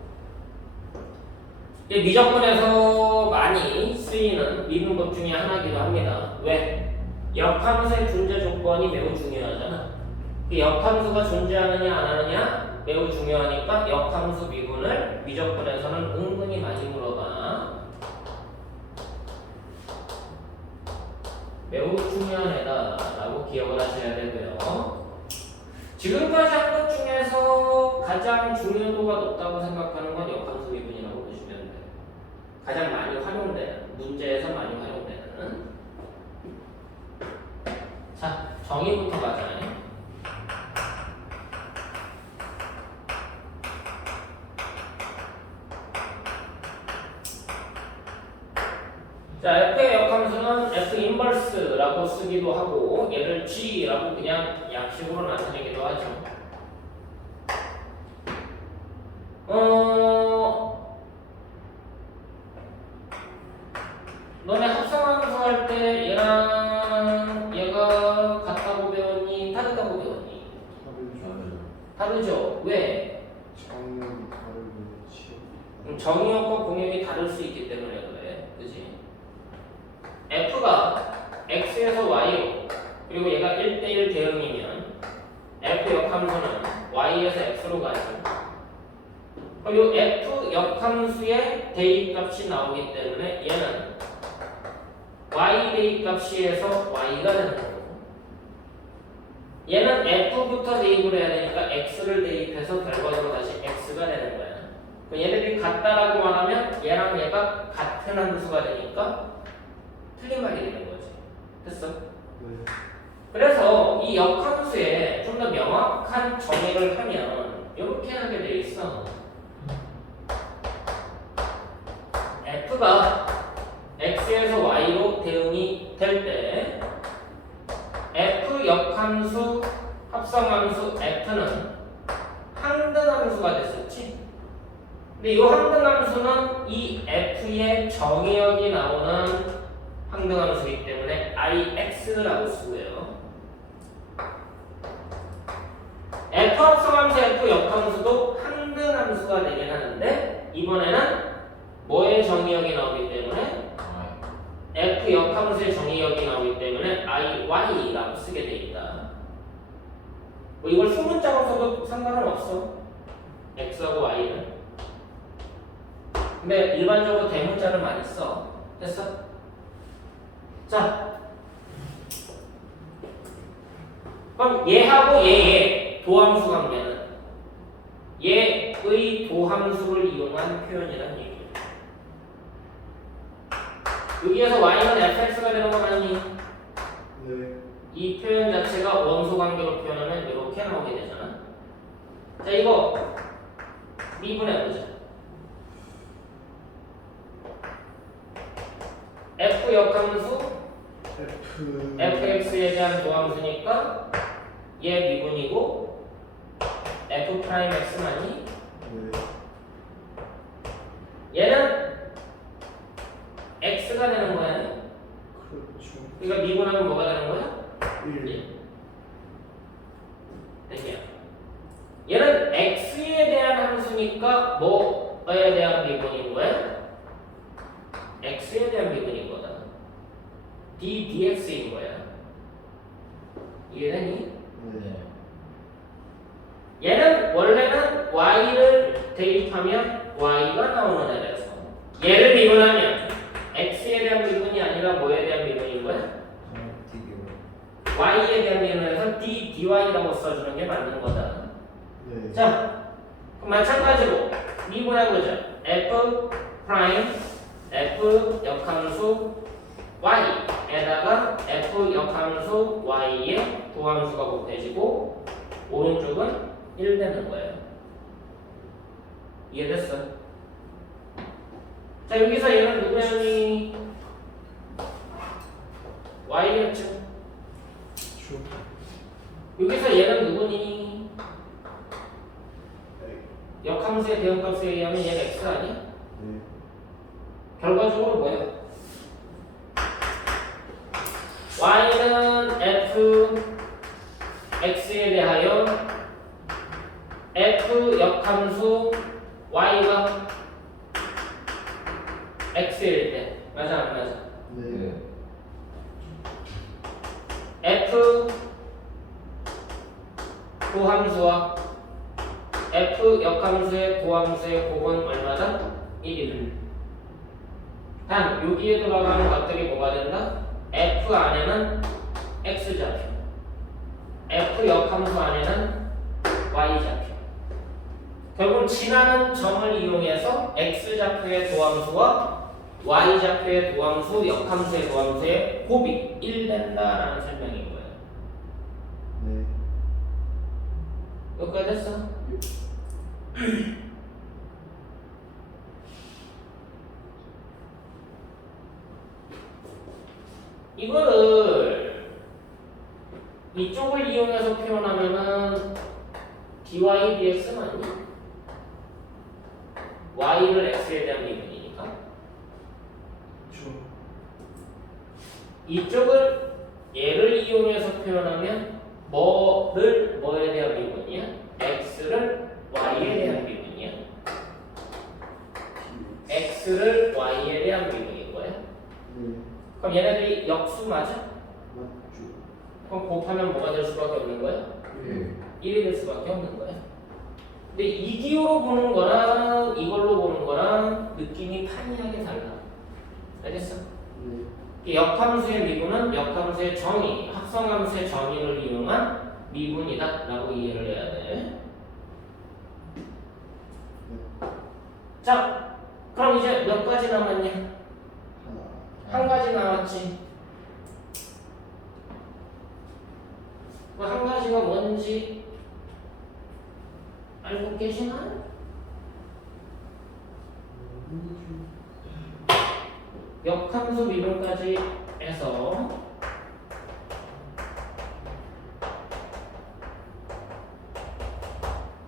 이 미적분에서 많이 쓰이는 미분법 중에 하나이기도 합니다. 왜? 역함수의 존재 조건이 매우 중요하잖아. 그 역함수가 존재하느냐 안 하느냐 매우 중요하니까 역함수 미분을 미적분에서는 은근히 많이 물어봐. 매우 중요한 애다라고 기억을 하셔야 되고요. 지금까지 한 것 중에서 가장 중요도가 높다고 생각하는 건 역함수 미분이라고 보시면 돼요. 가장 많이 활용되는, 문제에서 많이 활용되는. 자, 정의부터 가자. F 인버스라고 쓰기도 하고 얘를 G라고 그냥 약식으로 나타내기도 하죠. 너네 합성함수 할 때 얘랑 얘가 같다고 배웠니? 다르다고 배웠니? 다르죠. 왜? 정력이 다르고 치욕이 정의역과 공역이 다를 수 있기 때문에 그래. 그지? F가 X에서 Y로 그리고 얘가 1대1 대응이면 F 역함수는 Y에서 X로 가죠. 그리고 F 역함수의 대입값이 나오기 때문에 얘는 Y 대입값이에서 Y가 되는 거고 얘는 F부터 대입을 해야 되니까 X를 대입해서 결과적으로 다시 X가 되는 거야. 얘네들이 같다라고 말하면 얘랑 얘가 같은 함수가 되니까 틀린 말이 되는 거지. 됐어? 네. 그래서 이 역함수에 좀 더 명확한 정의를 하면 이렇게 하게 돼 있어. F가 X에서 Y로 대응이 될 때 F 역함수 합성함수 F는 항등함수가 됐었지. 근데 이 항등함수는 이 F의 정의역이 나오는 항등함수이기 때문에 IX라고 쓰고요. F 합성함수 F 역함수도 항등함수가 되긴 하는데 이번에는 뭐의 정의역이 나오기 때문에 F 역함수의 정의역이 나오기 때문에 IY라고 쓰게 돼 있다. 뭐 이걸 소문자로 써도 상관은 없어. X하고 Y는. 근데 일반적으로 대문자를 많이 써. 됐어? 자, 그럼 얘하고 얘의 도함수 관계는 얘의 도함수를 이용한 표현이라는 얘기예요. 여기에서 y는 fx가 되는 거 맞니? 네. 이 표현 자체가 원소 관계로 표현하면 이렇게 나오게 되잖아. 자, 이거 미분해보자. f 역함수 fx에 대한 도함수니까 얘 미분이고 f 프라임 x 맞니? 네. 얘는 x가 되는 거야. 그렇죠. 그러니까 미분하면 뭐가 되는 거야? 1. 됐냐? 얘는 x에 대한 함수니까 뭐에 대한 미분인 거야? x에 대한 미분인 거다. dx인 거야. 이해되니? 네. 얘는 원래는 y를 대입하면 y가 나오는 애라서 얘를 미분하면 x에 대한 미분이 아니라 뭐에 대한 미분인 거야? y에 대한 미분에서 dy라고 써주는 게 맞는 거다. 네. 자, 그럼 마찬가지로 미분해보자. f 프라임 f 역함수 y에다가 f 역함수 y의 도함수가 곱해지고 오른쪽은 1 되는 거예요. 이해됐어? 자, 여기서 얘는 누구니? y였죠. 주. 여기서 얘는 누구니? 네. 역함수의 대응값에 의하면 얘가 x 아니야? 네. 결과적으로 뭐야? y는 f x에 대하여 f 역함수 y가 x일 때 맞아 안 맞아? 네. f 도함수와 f 역함수의 도함수의 곱은 얼마다? 1이다. 단 여기에 들어가는 것들이 뭐가 된다? f 안에는 x 좌표, f 역함수 안에는 y 좌표. 결국 지나는 점을 이용해서 x 좌표의 도함수와 y 좌표의 도함수, 역함수의 도함수의 곱이 1 된다라는 설명인 거예요. 네. 여기까지 됐어? 이쪽을 이용해서 표현하면은 dy dx 맞니? y를 x에 대한 미분이니까. true. 이쪽을 얘를 이용해서 표현하면 뭐를 뭐에 대한 미분이야? x를 y에 대한 미분이야. x를 y에 대한 미분인 거야. 네. 그럼 얘네들이 역수 맞아? 맞죠. 그럼 곱하면 뭐가 될 수밖에 없는 거야? 예. 1이 될 수밖에 없는 거야. 근데 이 기호로 보는 거랑 이걸로 보는 거랑 느낌이 판이하게 달라. 알겠어? 네. 역함수의 미분은 역함수의 정의, 합성함수의 정의를 이용한 미분이다 라고 이해를 해야 돼. 자, 그럼 이제 몇 가지 남았냐? 하나. 한 가지 남았지. 그 한 가지가 뭔지 알고 계시나요? 역함수 미분까지 해서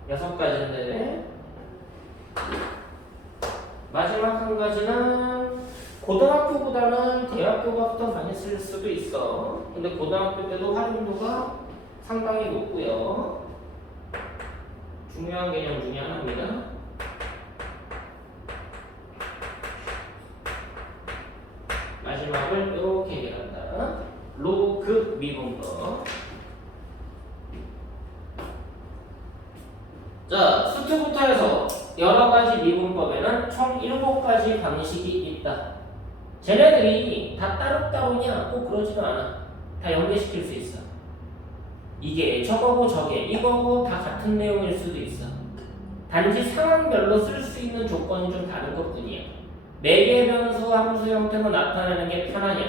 여섯 가지인데 마지막 한 가지는 고등학교보다는 대학교가 더 많이 쓸 수도 있어. 근데 고등학교 때도 활용도가 상당히 높고요. 중요한 개념 중에 하나입니다. 마지막을 이렇게 얘기한다. 로그 미분법. 자, 수트부터 해서 여러 가지 미분법에는 총 7가지 방식이 있다. 쟤네들이 다 따로따로냐? 꼭 그러지도 않아. 다 연계시킬 수 있어. 이게 저거고 저게 이거고 다 같은 내용일 수도 있어. 단지 상황별로 쓸 수 있는 조건이 좀 다른 것 뿐이야. 4개의 변수 함수 형태로 나타내는 게 편하냐?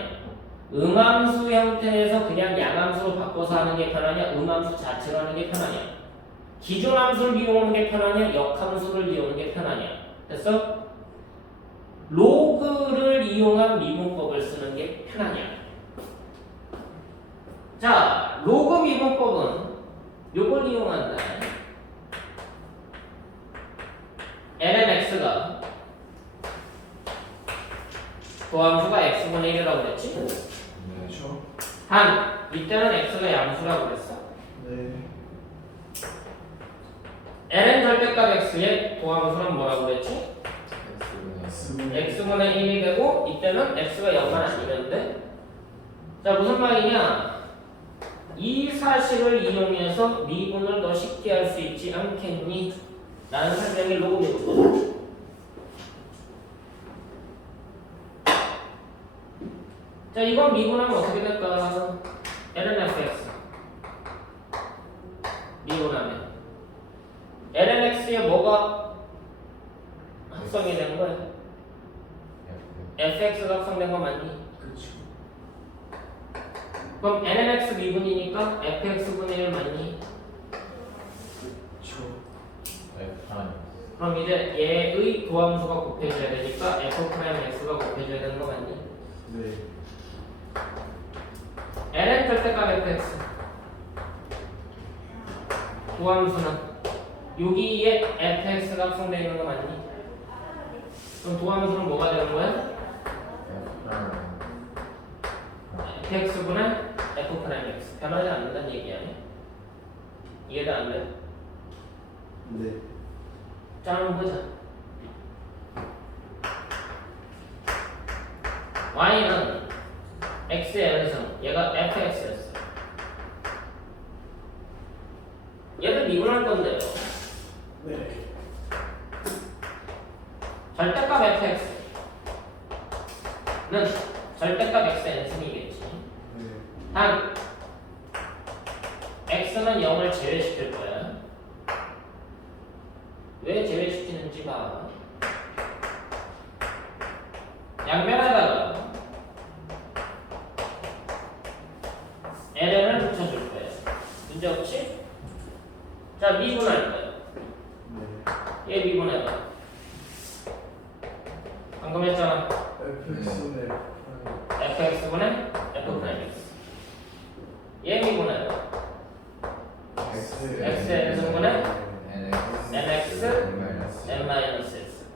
음함수 형태에서 그냥 양함수로 바꿔서 하는 게 편하냐? 음함수 자체로 하는 게 편하냐? 기존 함수를 이용하는 게 편하냐? 역함수를 이용하는 게 편하냐? 됐어? 로그를 이용한 미분법을 쓰는 게 편하냐? 자, 로그 미분법은 요걸 이용한다. lnx가 도함수가 x분의 1이라고 그랬지? 네. 그렇죠. 단, 이때는 x가 양수라고 그랬어. 네. ln 절대값 x의 도함수는 뭐라고 그랬지? x분의 1이 되고 이때는 x가 0만 아니는데 자 무슨 말이냐 이 사실을 이용해서 미분을 더 쉽게 할 수 있지 않겠니? 라는 설명이 로그 미분법. 자 이건 미분하면 어떻게 될까? ln fx 미분하면 ln x에 뭐가 합성이 되는 거야? fx가 합성된 거 맞니? 그렇죠. 그럼 lnx 미분이니까 fx분의 1 맞니? 그렇죠. 그럼 이제 얘의 도함수가 곱해져야 되니까 f'x가 곱해져야 되는 거 맞니? 네. ln 절대값 fx 도함수는 여기에 fx가 합성되어 있는 거 맞니? 그럼 도함수는 뭐가 되는 거야? fx분의 f'x 변하지 않는다는 얘기 아니야? 이해가 안 돼? 네. 자 한번 보자. y는 x의 n승 얘가 fx였어. 얘를 미분할 건데요. 네. 절대값 fx는 절대값 x의 n승이겠지. 네. 단 x는 0을 제외시킬 거야. 왜 제외시키는지 봐. 양면에다가 ln을 붙여줄 거야. 문제 없지? 자 미분할 거야. 네. 얘 미분해봐. 방금 했잖아. fx네. fx분의 f'x. 얘 미분해봐. x n승분의 nx n-s.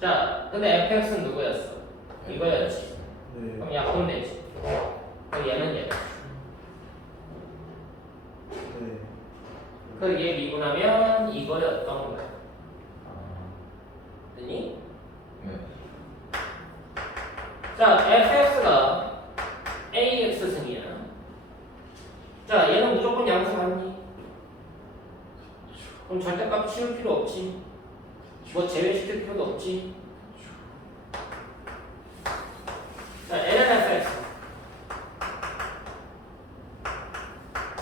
자, 근데 fx는 누구였어? 이거였지. 네. 그럼 약분되지. 그럼 얘는 얘. 네. 그 얘 미분하면 이거였던 거야. 아, 됐니? 네. 자, fx가 ax 승이야. 자, 얘는 무조건 양수 맞니? 그럼 절대값 치울 필요 없지. 뭐 제외시킬 필요도 없지. 자, ln fx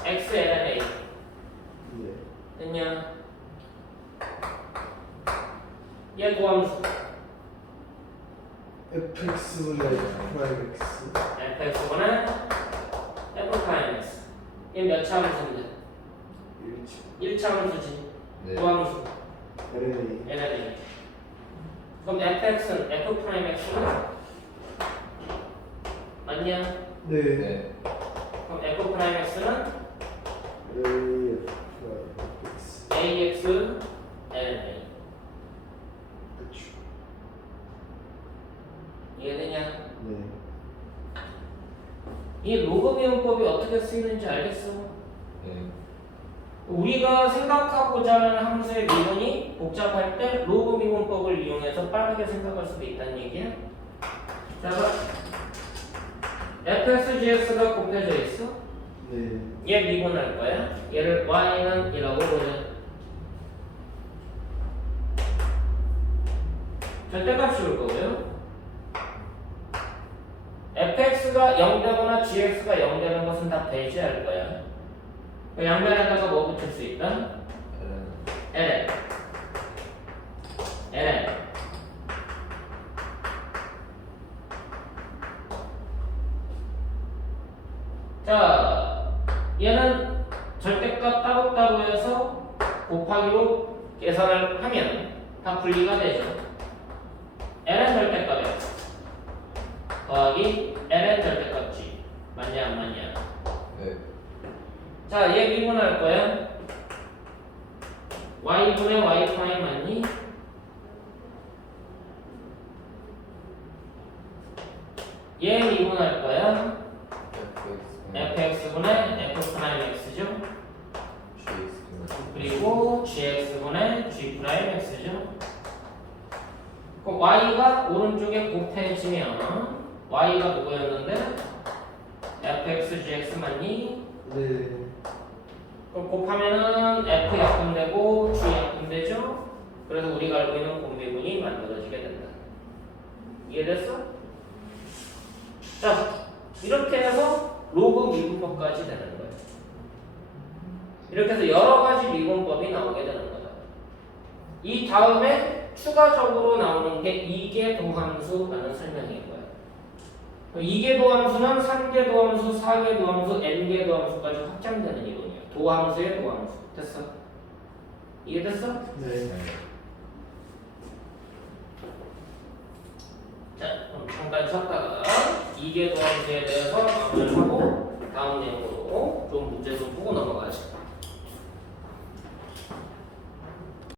x ln a 네. 됐냐? 얘 도함수 fx분의 프라임 x. fx분의 f 프라임 x. 얘 몇 차 함수인데? 1차 함수지. 네. 도함수 ln ln a. 그럼 fx는 f 프라임 x는 맞냐? 네. 네. 그럼 f 프라임 x는 a 프라임 x. ax ln a. 그쵸. 이해되냐? 네. 이 로그미움법이 어떻게 쓰이는지 알겠어? 네. 우리가 생각하고자 하는 함수의 미분이 복잡할 때 로그미분법을 이용해서 빠르게 생각할 수도 있다는 얘기야. 자, fx, gx가 곱해져 있어. 네. 얘 미분할 거야. 얘를 y는 이라고 보자. 절대값이 올 거고요. fx가 0 되거나 gx가 0 되는 것은 다 배제할 거야. 그 양면에다가 뭐 붙일 수 있다? ln. ln. 자, 얘는 절대값 따로따로 해서 곱하기로 계산을 하면 다 분리가 되죠. ln 절대값이야. 더하기 ln 절대값지. 맞냐 안 맞냐? 네. 자, 얘 미분할 거야. y분의 y 프라임 맞니? 얘 미분할 거야. fx분의 f 프라임 x죠. 그리고 gx분의 g 프라임 x죠. 그럼 y가 오른쪽에 곱해지면 y가 누구였는데? fx, gx 맞니? 네. 그럼 곱하면은 f 약분되고 g 약분되죠? 그래서 우리가 알고 있는 곱미분이 만들어지게 된다. 이해됐어? 자, 이렇게 해서 로그 미분법까지 되는 거예요. 이렇게 해서 여러 가지 미분법이 나오게 되는 거다. 이 다음에 추가적으로 나오는 게 이계 도함수라는 설명인 거예요. 이계 도함수는 3계 도함수, 4계 도함수, n계 도함수까지 확장되는 이론이에요. 도함수의 도함수. 됐어? 이해됐어? 네. 자, 그럼 잠깐 쉬었다가 이계 도함수에 대해서 마무리를 하고 다음 내용으로 좀 문제 좀 보고 넘어가죠.